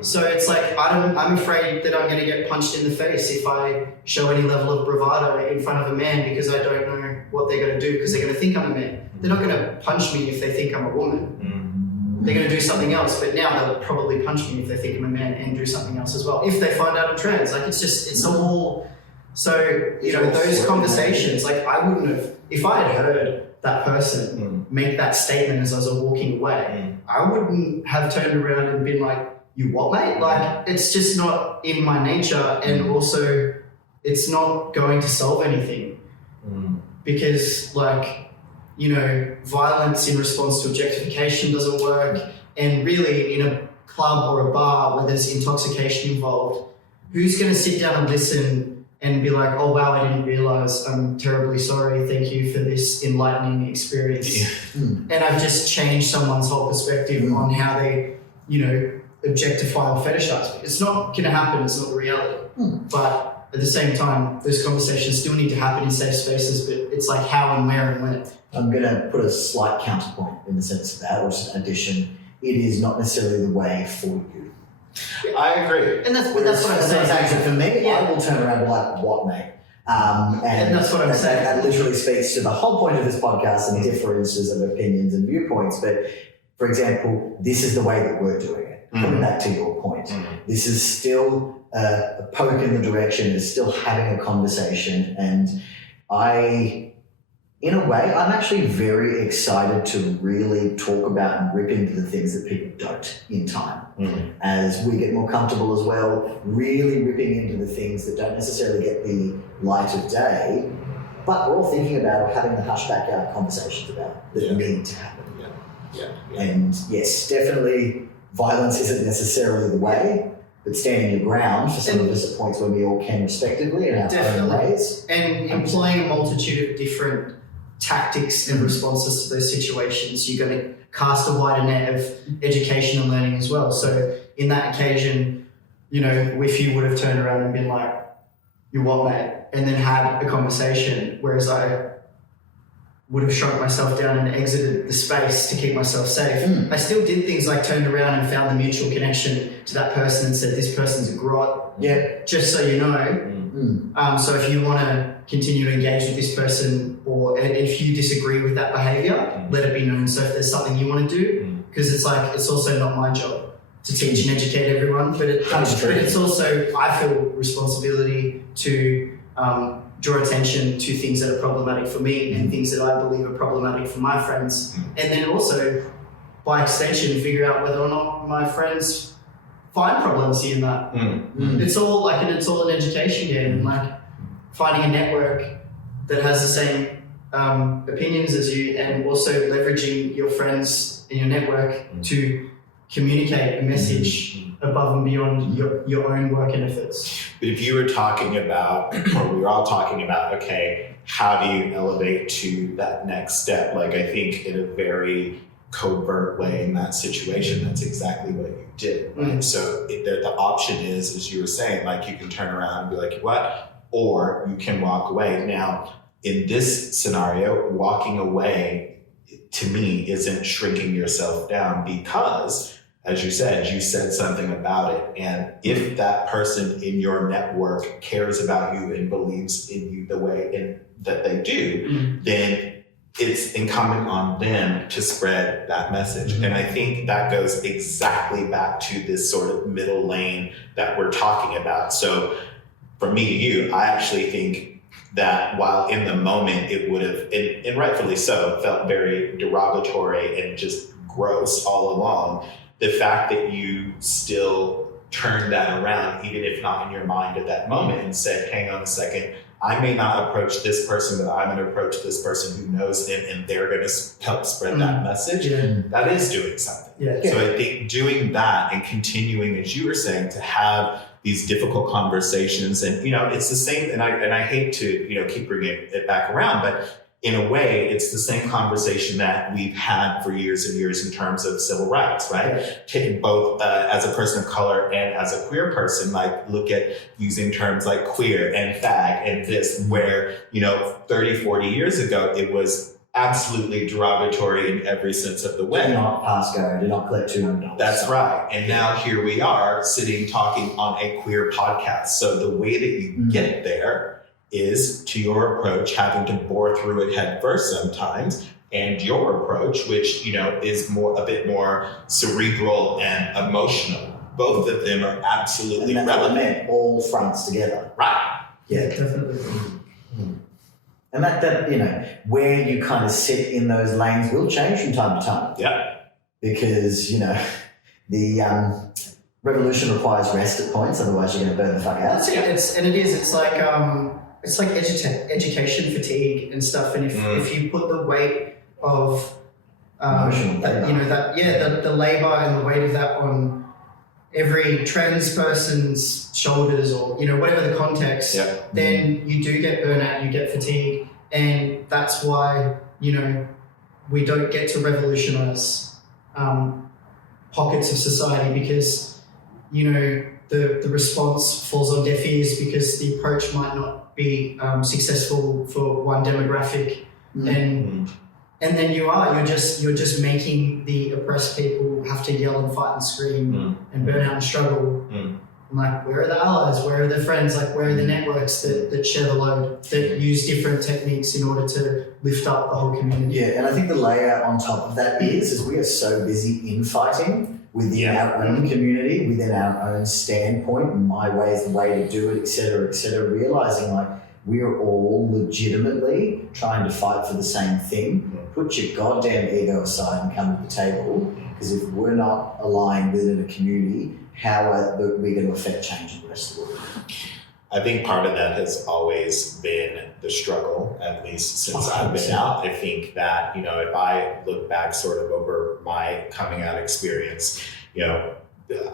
So it's like I'm afraid that I'm going to get punched in the face if I show any level of bravado in front of a man because I don't know what they're going to do because they're going to think I'm a man. They're not going to punch me if they think I'm a woman. They're going to do something else, but now they'll probably punch me if they think I'm a man and do something else as well. If they find out I'm trans, like it's all. So those conversations, like I wouldn't have if I had heard that person make that statement as I was walking away. I wouldn't have turned around and been like, "You what, mate?" Like it's just not in my nature, and also it's not going to solve anything because violence in response to objectification doesn't work. And really, in a club or a bar where there's intoxication involved, who's going to sit down and listen and be like, "Oh wow, I didn't realize. I'm terribly sorry. Thank you for this enlightening experience." And I've just changed someone's whole perspective on how they, objectify or fetishize me. It's not going to happen. It's not the reality. But at the same time, those conversations still need to happen in safe spaces. But it's like how and where and when. I'm going to put a slight counterpoint in the sense of that, or just an addition. It is not necessarily the way for you. I agree. And that's what I'm saying. So for me, I will turn around and be like, "What, mate?" And that's what I'm saying. That literally speaks to the whole point of this podcast and the differences of opinions and viewpoints. But for example, this is the way that we're doing it. Coming back to your point, this is still a poke in the direction. It's still having a conversation, and in a way, I'm actually very excited to really talk about and rip into the things that people don't in time. As we get more comfortable as well, really ripping into the things that don't necessarily get the light of day, but we're all thinking about or having the hush backyard conversations about that need to happen. And yes, definitely violence isn't necessarily the way, but standing your ground for some of us at points when we all can respectively in our own ways. And employing a multitude of different tactics and responses to those situations, you're going to cast a wider net of education and learning as well. So in that occasion, if you would have turned around and been like, "You what, mate?" and then had a conversation, whereas I would have shrunk myself down and exited the space to keep myself safe. I still did things like turned around and found the mutual connection to that person and said, "This person's a grot." Just so you know. So if you want to continue to engage with this person, or if you disagree with that behavior, let it be known. So if there's something you want to do, because it's also not my job to teach and educate everyone, but it's also, I feel responsibility to draw attention to things that are problematic for me and things that I believe are problematic for my friends. And then also, by extension, figure out whether or not my friends find problems in that. It's all an education game, like finding a network that has the same opinions as you, and also leveraging your friends in your network to communicate a message above and beyond your own work and efforts. But if you were talking about, or we were all talking about, okay, how do you elevate to that next step? Like, I think in a very covert way in that situation, that's exactly what you did. Right? So the option is, as you were saying, like you can turn around and be like, "What?" Or you can walk away. Now, in this scenario, walking away to me isn't shrinking yourself down, because as you said something about it. And if that person in your network cares about you and believes in you the way that they do, then it's incumbent on them to spread that message. And I think that goes exactly back to this sort of middle lane that we're talking about. So from me to you, I actually think that while in the moment it would have, and rightfully so, felt very derogatory and just gross all along, the fact that you still turned that around, even if not in your mind at that moment, and said, "Hang on a second, I may not approach this person, but I'm going to approach this person who knows him, and they're going to help spread that message." That is doing something. So I think doing that and continuing, as you were saying, to have these difficult conversations, and it's the same. And I hate to keep bringing it back around, but in a way, it's the same conversation that we've had for years and years in terms of civil rights, right? Taking both as a person of color and as a queer person, like look at using terms like queer and fag and this, where 30, 40 years ago, it was absolutely derogatory in every sense of the way. Do not pass go. Do not collect $200. That's right. And now here we are sitting talking on a queer podcast. So the way that you get there is to your approach, having to bore through it head first sometimes, and your approach, which, you know, is a bit more cerebral and emotional. Both of them are absolutely relevant. All fronts together. Right. Yeah, definitely. And that you know, where you kind of sit in those lanes will change from time to time. Yeah. Because, you know, the revolution requires rest at points, otherwise you're going to burn the fuck out. That's it. It's like education fatigue and stuff. And if you put the weight of Emotional labor. the labor and the weight of that on every trans person's shoulders, or, you know, whatever the context, then you do get burnout, you get fatigue, and that's why, you know, we don't get to revolutionize pockets of society, because, you know, the response falls on deaf ears because the approach might not be successful for one demographic, and then you're just making the oppressed people have to yell and fight and scream and burn out and struggle. And like, where are the allies? Where are the friends? Like, where are the networks that share the load, that use different techniques in order to lift up the whole community? Yeah, and I think the layer on top of that is we are so busy infighting within our own community, within our own standpoint, and my way is the way to do it, et cetera, realizing like we are all legitimately trying to fight for the same thing. Put your goddamn ego aside and come to the table, because if we're not aligned within a community, how are we going to affect change in the rest of the world? I think part of that has always been the struggle, at least since I've been out. I think that, you know, if I look back sort of over my coming out experience, you know,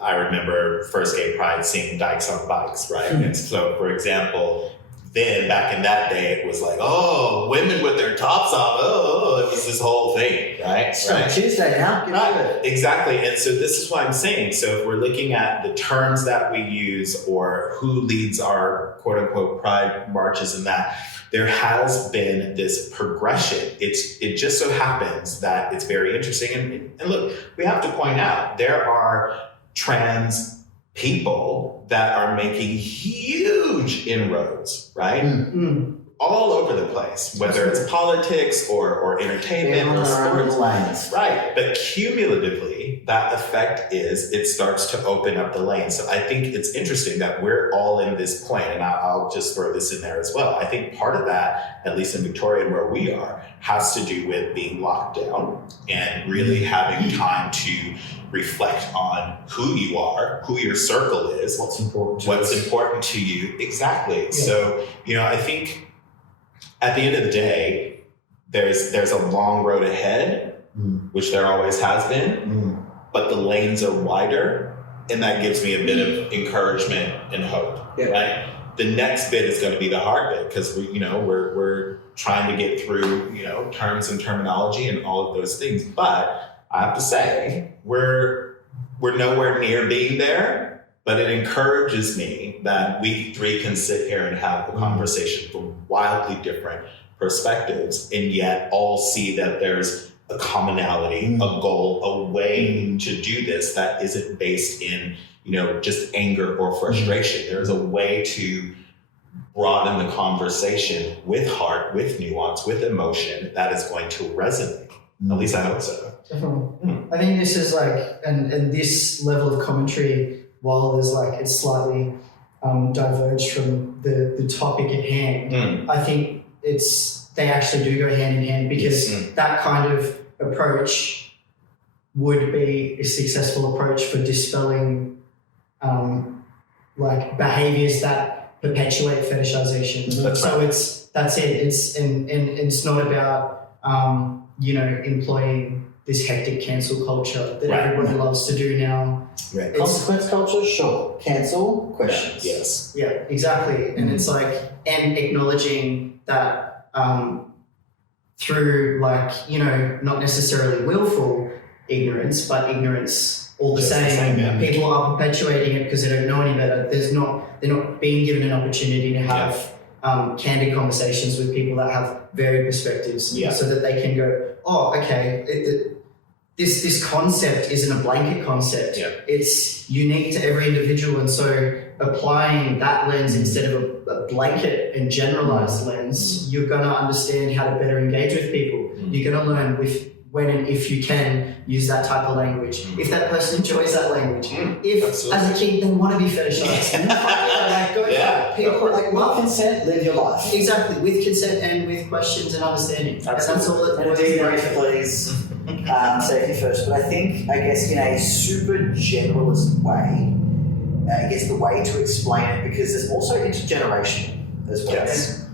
I remember first gay pride seeing dykes on bikes, right? And so, for example, then back in that day, it was like, oh, women with their tops off. Oh, it was this whole thing, right? Tuesday now, right. Exactly. And so this is what I'm saying. So if we're looking at the terms that we use, or who leads our quote unquote pride marches, and that, there has been this progression. It just so happens that it's very interesting. And look, we have to point out, there are trans people that are making huge inroads, right? All over the place, whether it's politics or entertainment or sports. Right. But cumulatively, that effect is it starts to open up the lane. So I think it's interesting that we're all in this point, and I'll just throw this in there as well. I think part of that, at least in Victoria and where we are, has to do with being locked down and really having time to reflect on who you are, who your circle is, what's important to you. Exactly. Yeah. So, you know, I think at the end of the day, there's a long road ahead, which there always has been, but the lanes are wider, and that gives me a bit of encouragement and hope. Right? The next bit is going to be the hard bit, because we're trying to get through, you know, terms and terminology and all of those things. But I have to say, we're nowhere near being there, but it encourages me that we three can sit here and have a conversation from wildly different perspectives, and yet all see that there's a commonality, a goal, a way to do this that isn't based in, you know, just anger or frustration. There's a way to broaden the conversation with heart, with nuance, with emotion that is going to resonate. At least I hope so. Definitely. I think this is like, and this level of commentary, while there's like, it's slightly diverged from the topic at hand, I think they actually do go hand in hand, because that kind of approach would be a successful approach for dispelling like behaviors that perpetuate fetishization. That's it. It's not about you know, employing this hectic cancel culture that everybody loves to do now. Right. Consequence culture, sure. Cancel, questions. Yes. Yeah, exactly. And it's like, and acknowledging that through, like, you know, not necessarily willful ignorance, but ignorance all the same. People are perpetuating it because they don't know any better. They're not being given an opportunity to have candid conversations with people that have varied perspectives, so that they can go, oh, okay, this concept isn't a blanket concept. It's unique to every individual, and so applying that lens instead of a blanket and generalized lens, you're going to understand how to better engage with people. You're going to learn when and if you can use that type of language. If that person enjoys that language. If as a kid they want to be fetishized, go for it. People with consent, live your life. Exactly, with consent and with questions and understanding. That's all it and debrief, please. Safety first. But I guess in a super generalist way, I guess the way to explain it, because there's also intergenerational as well. Yes.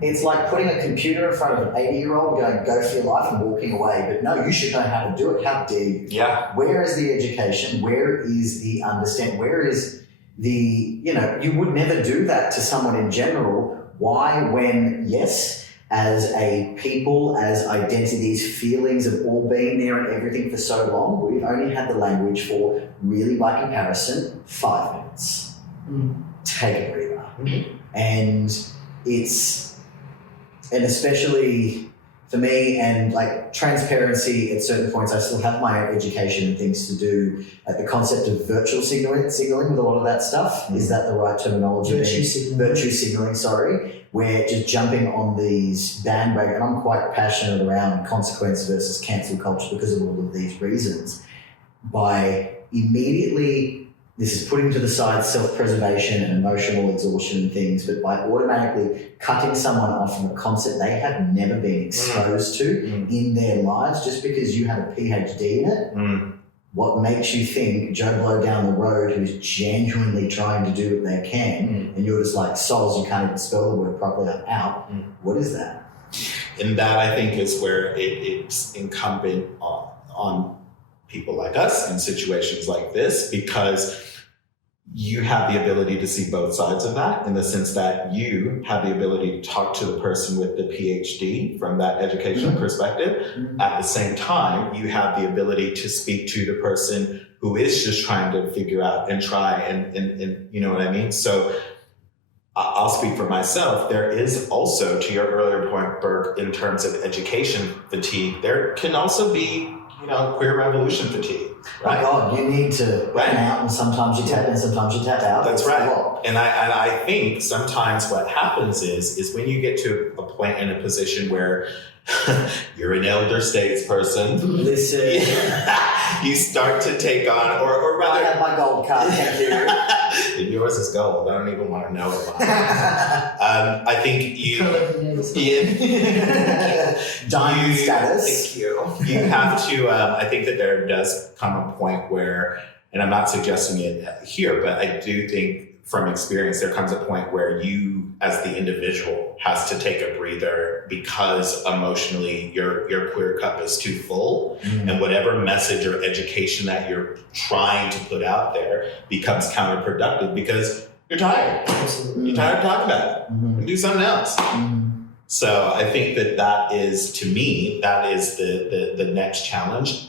It's like putting a computer in front of an 80-year-old going, go for your life, and walking away. But no, you should know how to do it. How dare you? Yeah. Where is the education? Where is the understanding? Where is the, you would never do that to someone in general. Why, when, yes, as a people, as identities, feelings have all been there and everything for so long, we've only had the language for, really by comparison, 5 minutes. Take a breather. And and especially for me, and like transparency at certain points, I still have my own education and things to do. Like the concept of virtual signaling with a lot of that stuff. Is that the right terminology? Virtue signaling, sorry. We're just jumping on these bandwagon, and I'm quite passionate around consequence versus cancel culture because of all of these reasons. By immediately, this is putting to the side self-preservation and emotional exhaustion and things, but by automatically cutting someone off from a concept they have never been exposed to in their lives, just because you have a PhD in it, what makes you think Joe Blow down the road who's genuinely trying to do what they can, and you're just like, souls, you can't even spell the word properly, I'm out. What is that? And that, I think, is where it's incumbent on people like us in situations like this, because you have the ability to see both sides of that, in the sense that you have the ability to talk to the person with the PhD from that educational perspective. At the same time, you have the ability to speak to the person who is just trying to figure out and try and you know what I mean? So I'll speak for myself. There is also, to your earlier point, Burke, in terms of education fatigue, there can also be, queer revolution fatigue. Right? Oh God, you need to burn out, and sometimes you tap in, sometimes you tap out. That's right. And I think sometimes what happens is when you get to a point in a position where you're an elder statesperson, listen, you start to take on, or rather, I have my gold card. Thank you. Yours is gold. I don't even want to know about it. I think you, diamond status. Thank you. You have to. I think that there does come a point where, and I'm not suggesting it here, but I do think from experience there comes a point where you, as the individual, has to take a breather because emotionally your queer cup is too full, and whatever message or education that you're trying to put out there becomes counterproductive because you're tired. You're tired of talking about it. And do something else. So I think that is, to me, that is the next challenge,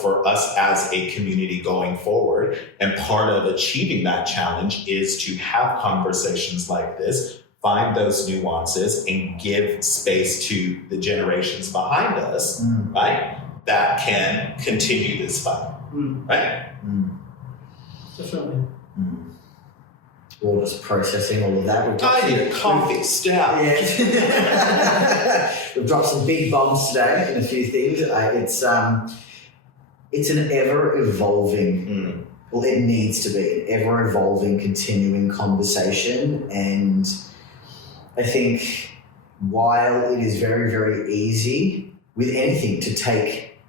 for us as a community going forward. And part of achieving that challenge is to have conversations like this, find those nuances, and give space to the generations behind us, right, that can continue this fight, right? Definitely. All just processing all of that. I need a coffee stout. Yeah. We've dropped some big bombs today in a few things. It's an ever-evolving, well, it needs to be an ever-evolving, continuing conversation. And I think while it is very, very easy with anything to take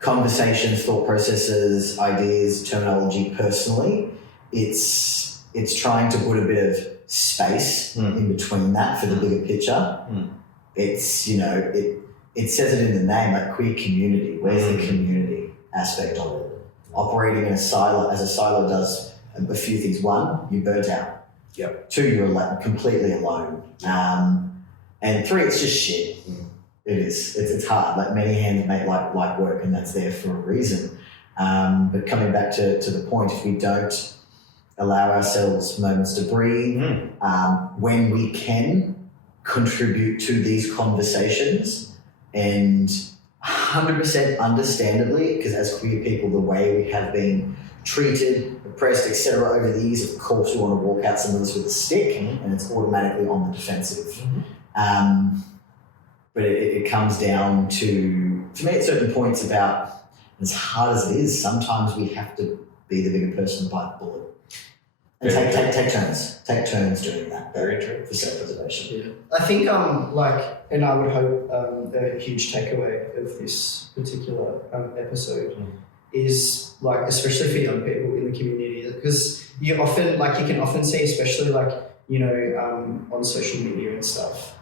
conversations, thought processes, ideas, terminology personally, it's trying to put a bit of space in between that for the bigger picture. It's, it says it in the name, like queer community. Where's the community aspect of it? Operating in a silo, as a silo does a few things. One, you're burnt out. Yep. Two, you're completely alone. And three, it's just shit. It is. It's hard. Like many hands make light work, and that's there for a reason. But coming back to the point, if we don't allow ourselves moments to breathe, when we can contribute to these conversations, and 100% understandably, because as queer people, the way we have been treated, oppressed, etc. over the years, of course we want to walk out some of this with a stick, and it's automatically on the defensive. But it comes down to me at certain points about, as hard as it is, sometimes we have to be the bigger person to bite the bullet. And take turns doing that. Very true. For self-preservation. Yeah. I think, and I would hope a huge takeaway of this particular episode is, like, especially for young people in the community, because you can often see, especially on social media and stuff,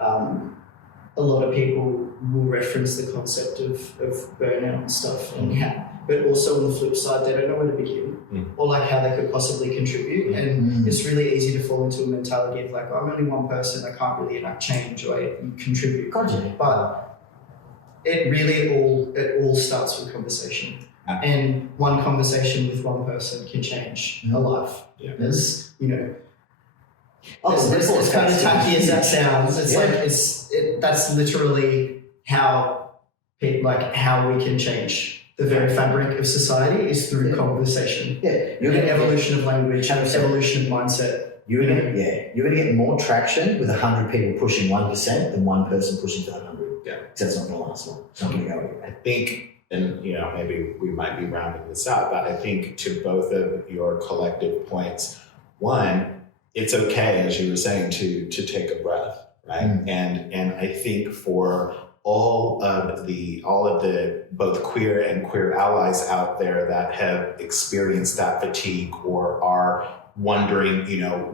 a lot of people will reference the concept of burnout and stuff, but also on the flip side, they don't know where to begin or how they could possibly contribute. And it's really easy to fall into a mentality of I'm only one person, I can't really change or contribute. Gotcha. But it all starts with conversation. And one conversation with one person can change a life. Yeah. As As kind of tacky as that sounds, that's literally how how we can change the very fabric of society is through conversation. Yeah, You're an evolution of language, evolution of mindset. You're gonna get more traction with 100 people pushing 1% than one person pushing 500. Yeah, that's not gonna last long. It's not gonna go anywhere. I think, and maybe we might be rounding this out, but I think to both of your collective points, one, it's okay, as you were saying, to take a breath, right? And I think for all of the both queer and queer allies out there that have experienced that fatigue or are wondering,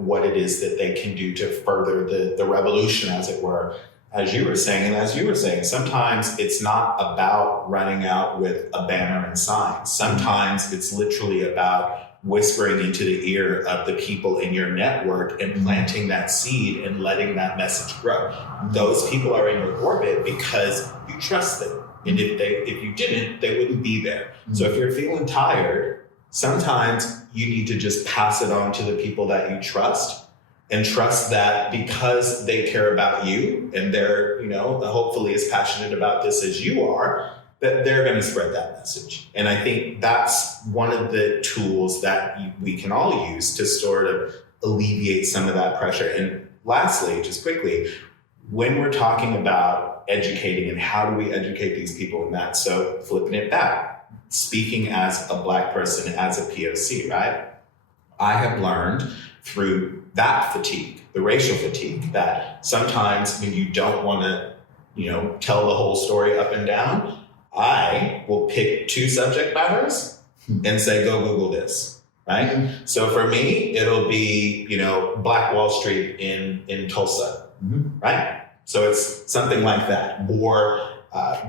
what it is that they can do to further the revolution, as it were, as you were saying, sometimes it's not about running out with a banner and signs. Sometimes it's literally about whispering into the ear of the people in your network and planting that seed and letting that message grow. Those people are in your orbit because you trust them. And if you didn't, they wouldn't be there. So if you're feeling tired, sometimes you need to just pass it on to the people that you trust, and trust that because they care about you and they're, hopefully as passionate about this as you are, that they're going to spread that message. And I think that's one of the tools that we can all use to sort of alleviate some of that pressure. And lastly, just quickly, when we're talking about educating and how do we educate these people in that, so flipping it back, speaking as a Black person, as a POC, right? I have learned through that fatigue, the racial fatigue, that sometimes when you don't want to, tell the whole story up and down, I will pick two subject matters and say, go Google this, right? So for me, it'll be, Black Wall Street in Tulsa, right? So it's something like that. Or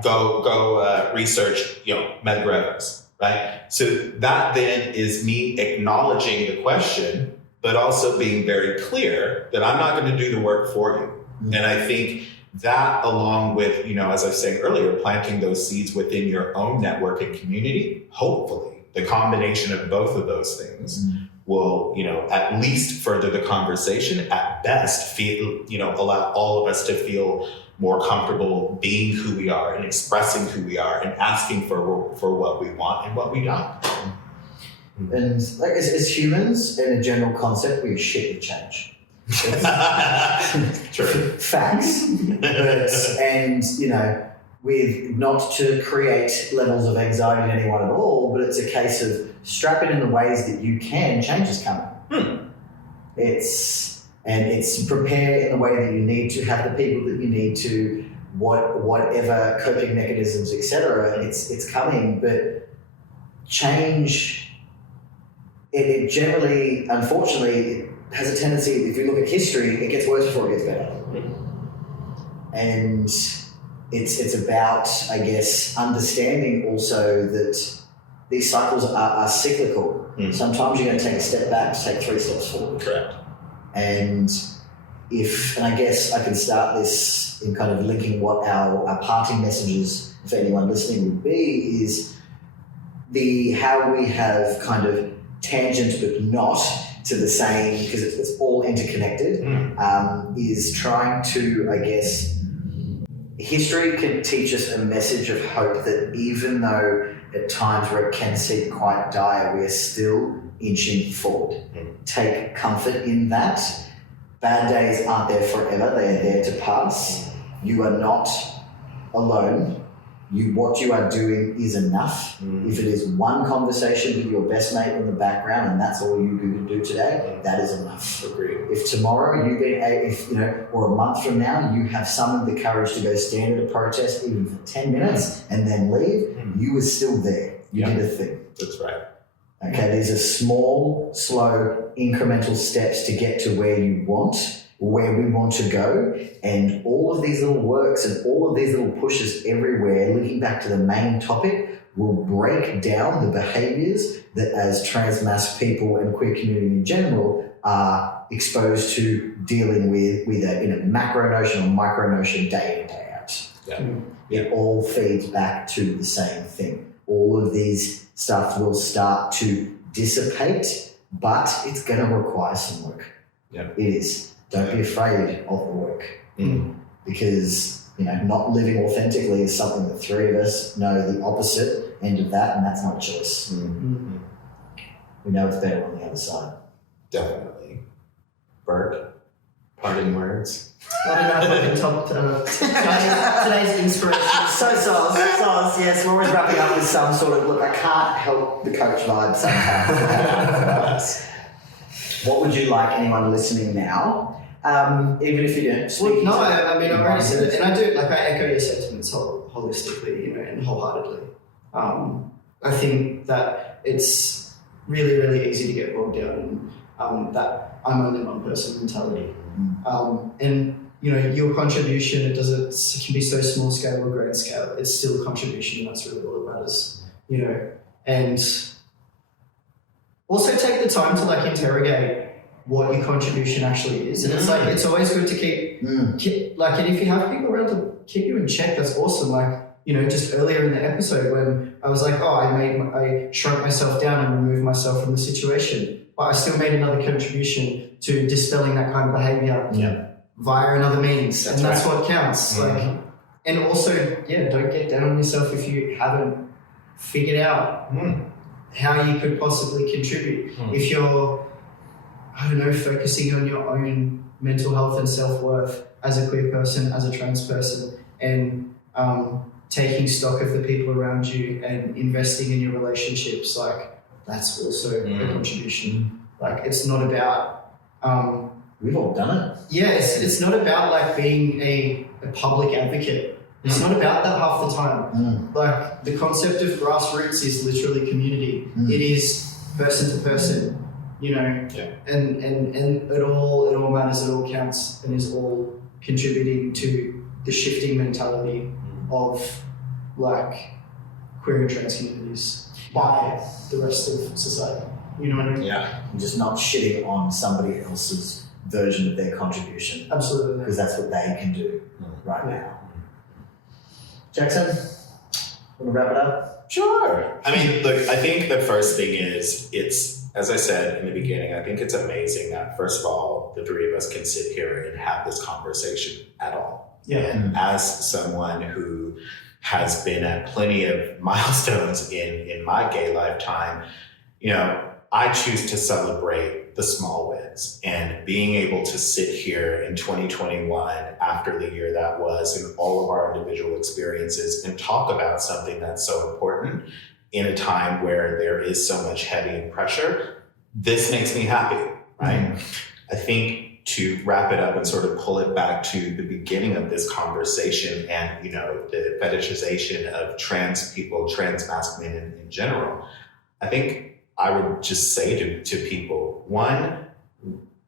go research, Medgar Evers, right? So that then is me acknowledging the question, but also being very clear that I'm not going to do the work for you. And I think that, along with, as I was saying earlier, planting those seeds within your own network and community, hopefully the combination of both of those things will, at least further the conversation, at best allow all of us to feel more comfortable being who we are and expressing who we are and asking for what we want and what we don't. And as humans, in a general concept, we're shit with change. True. Facts. And with not to create levels of anxiety in anyone at all, but it's a case of strap it in the ways that you can, change is coming. It's prepare in the way that you need to, have the people that you need to, whatever coping mechanisms, etc. It's coming, but change, it generally, unfortunately, has a tendency, if you look at history, it gets worse before it gets better. And it's about, I guess, understanding also that these cycles are cyclical. Sometimes you're going to take a step back to take 3 steps forward. Correct. And I guess I can start this in kind of linking what our parting messages for anyone listening would be, is how we have kind of tangent but not to the same, because it's all interconnected, is trying to, I guess, history can teach us a message of hope that even though at times where it can seem quite dire, we are still inching forward. Take comfort in that. Bad days aren't there forever, they are there to pass. You are not alone. What you are doing is enough. If it is one conversation with your best mate in the background and that's all you can do today, that is enough. Agreed. If tomorrow or a month from now, you have summoned the courage to go stand at a protest even for 10 minutes and then leave, you were still there. You did a thing. That's right. Okay, these are small, slow, incremental steps to get to where we want to go, and all of these little works and all of these little pushes everywhere, linking back to the main topic, will break down the behaviours that as trans masc people and queer community in general are exposed to dealing with either in a macro notion or micro notion day in, day out. It all feeds back to the same thing. All of these stuff will start to dissipate, but it's going to require some work. It is. Don't be afraid of the work, because not living authentically is something that three of us know the opposite end of that, and that's not a choice. We know it's better on the other side. Definitely. Burke, parting words. I don't know if I can top today's inspiration. Sauce, yes, we're always wrapping up with some sort of, look, I can't help the coach vibe sometimes. What would you like anyone listening now, even if you don't speak? Well, no, I mean, I've already said it, and I do, I echo your sentiments holistically, and wholeheartedly. I think that it's really, really easy to get bogged down in that I'm only one person mentality. And your contribution, it can be so small scale or grand scale, it's still a contribution, and that's really all that matters. And also take the time to interrogate what your contribution actually is. And it's always good to keep and if you have people around to keep you in check, that's awesome. Just earlier in the episode when I was like, I shrunk myself down and removed myself from the situation, but I still made another contribution to dispelling that kind of behavior via another means. That's what counts. And also, don't get down on yourself if you haven't figured out how you could possibly contribute. If you're, focusing on your own mental health and self-worth as a queer person, as a trans person, and taking stock of the people around you and investing in your relationships, that's also a contribution. It's not about... we've all done it. Yeah, it's not about being a public advocate. It's not about that half the time. The concept of grassroots is literally community. It is person to person, and it all matters, it all counts, and is all contributing to the shifting mentality of queer and trans communities by the rest of society. You know what I mean? Yeah. And just not shitting on somebody else's version of their contribution. Absolutely. Because that's what they can do right now. Jackson, want to wrap it up? Sure. I mean, look, I think the first thing is, as I said in the beginning, I think it's amazing that, first of all, the three of us can sit here and have this conversation at all. Yeah. And as someone who has been at plenty of milestones in my gay lifetime, I choose to celebrate the small wins, and being able to sit here in 2021 after the year that was and all of our individual experiences and talk about something that's so important in a time where there is so much heavy pressure, this makes me happy, right? I think to wrap it up and sort of pull it back to the beginning of this conversation and, the fetishization of trans people, trans masc men in general, I think I would just say to people, one,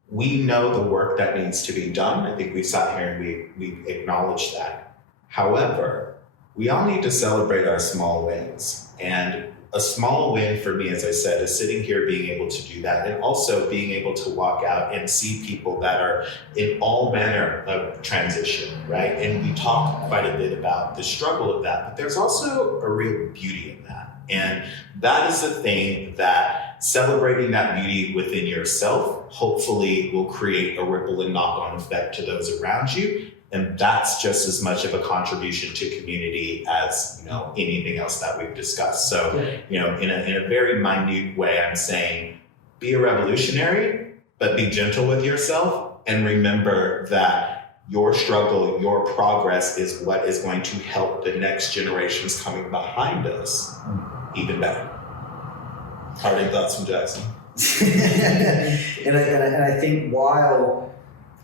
we know the work that needs to be done. I think we've sat here and we acknowledged that. However, we all need to celebrate our small wins. And a small win for me, as I said, is sitting here being able to do that, and also being able to walk out and see people that are in all manner of transition, right? And we talk quite a bit about the struggle of that, but there's also a real beauty in that. And that is the thing that celebrating that beauty within yourself hopefully will create a ripple and knock-on effect to those around you. And that's just as much of a contribution to community as, you know, anything else that we've discussed. So, you know, in a very minute way, I'm saying be a revolutionary, but be gentle with yourself, and remember that your struggle, your progress is what is going to help the next generations coming behind us even better. Parting thoughts from Jackson. and I think while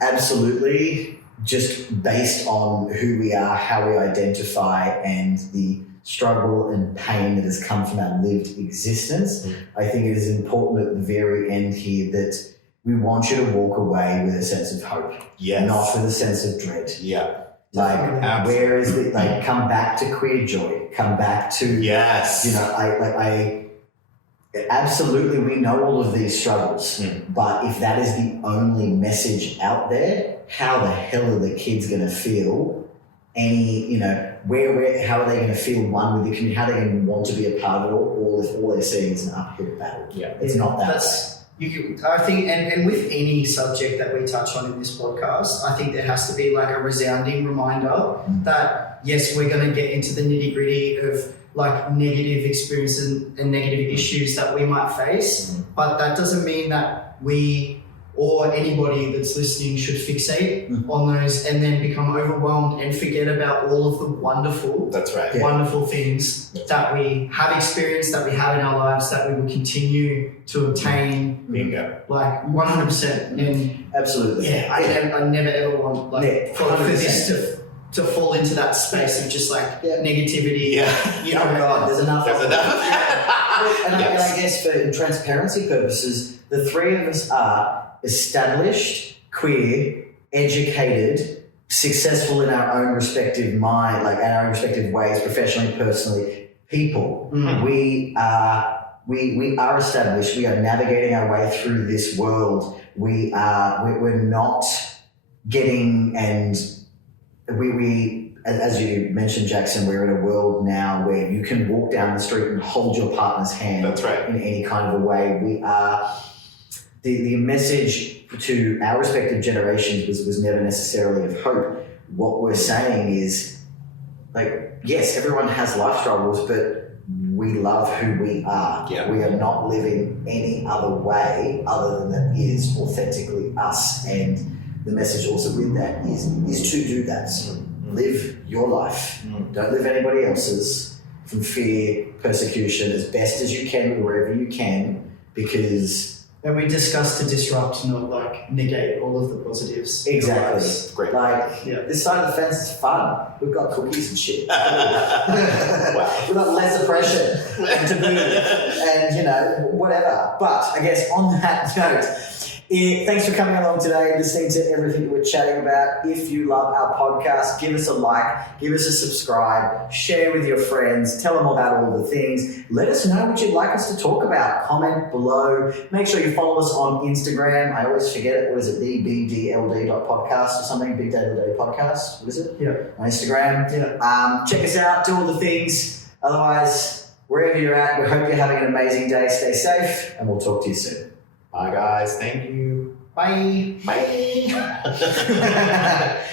absolutely just based on who we are, how we identify, and the struggle and pain that has come from our lived existence, I think it is important at the very end here that we want you to walk away with a sense of hope, not with a sense of dread. Like, where is it? Like, come back to queer joy. Come back to, you know, I absolutely, we know all of these struggles, but if that is the only message out there, how the hell are the kids going to feel? You know, how are they going to feel one with the community? How are they going to want to be a part of it all if all they're seeing is an uphill battle? It's not that. I think, and with any subject that we touch on in this podcast, I think there has to be like a resounding reminder that yes, we're going to get into the nitty gritty of like negative experiences and negative issues that we might face, but that doesn't mean that we or anybody that's listening should fixate on those and then become overwhelmed and forget about all of the wonderful, wonderful things that we have experienced, that we have in our lives, that we will continue to obtain. Bingo. Like 100%. And absolutely. I never ever want for this to fall into that space of just like negativity. You know, God, there's enough. There's enough. And I guess for transparency purposes, the three of us are established, queer, educated, successful in our own respective mind, like in our own respective ways, professionally, personally, people. We are established. We are navigating our way through this world. We're not getting, and we as you mentioned, Jackson, we're in a world now where you can walk down the street and hold your partner's hand in any kind of a way. We are, the message to our respective generations was never necessarily of hope. What we're saying is, like, yes, everyone has life struggles, but we love who we are. We are not living any other way other than that is authentically us. And the message also with that is to do that. So live your life. Don't live anybody else's, from fear, persecution, as best as you can, wherever you can, because... And we discussed to disrupt, not like negate all of the positives. Exactly. Great. Like, this side of the fence is fun. We've got cookies and shit. We've got less oppression to be, and, you know, whatever. But I guess on that note, thanks for coming along today, listening to everything that we're chatting about. If you love our podcast, give us a like, give us a subscribe, share with your friends, tell them about all the things. Let us know what you'd like us to talk about. Comment below. Make sure you follow us on Instagram. I always forget it. What is it? The BDLD.podcast or something? Big Day Day Podcast. What is it? On Instagram. Check us out. Do all the things. Otherwise, wherever you're at, we hope you're having an amazing day. Stay safe, and we'll talk to you soon. Bye, guys. Thank you. Bye. Bye.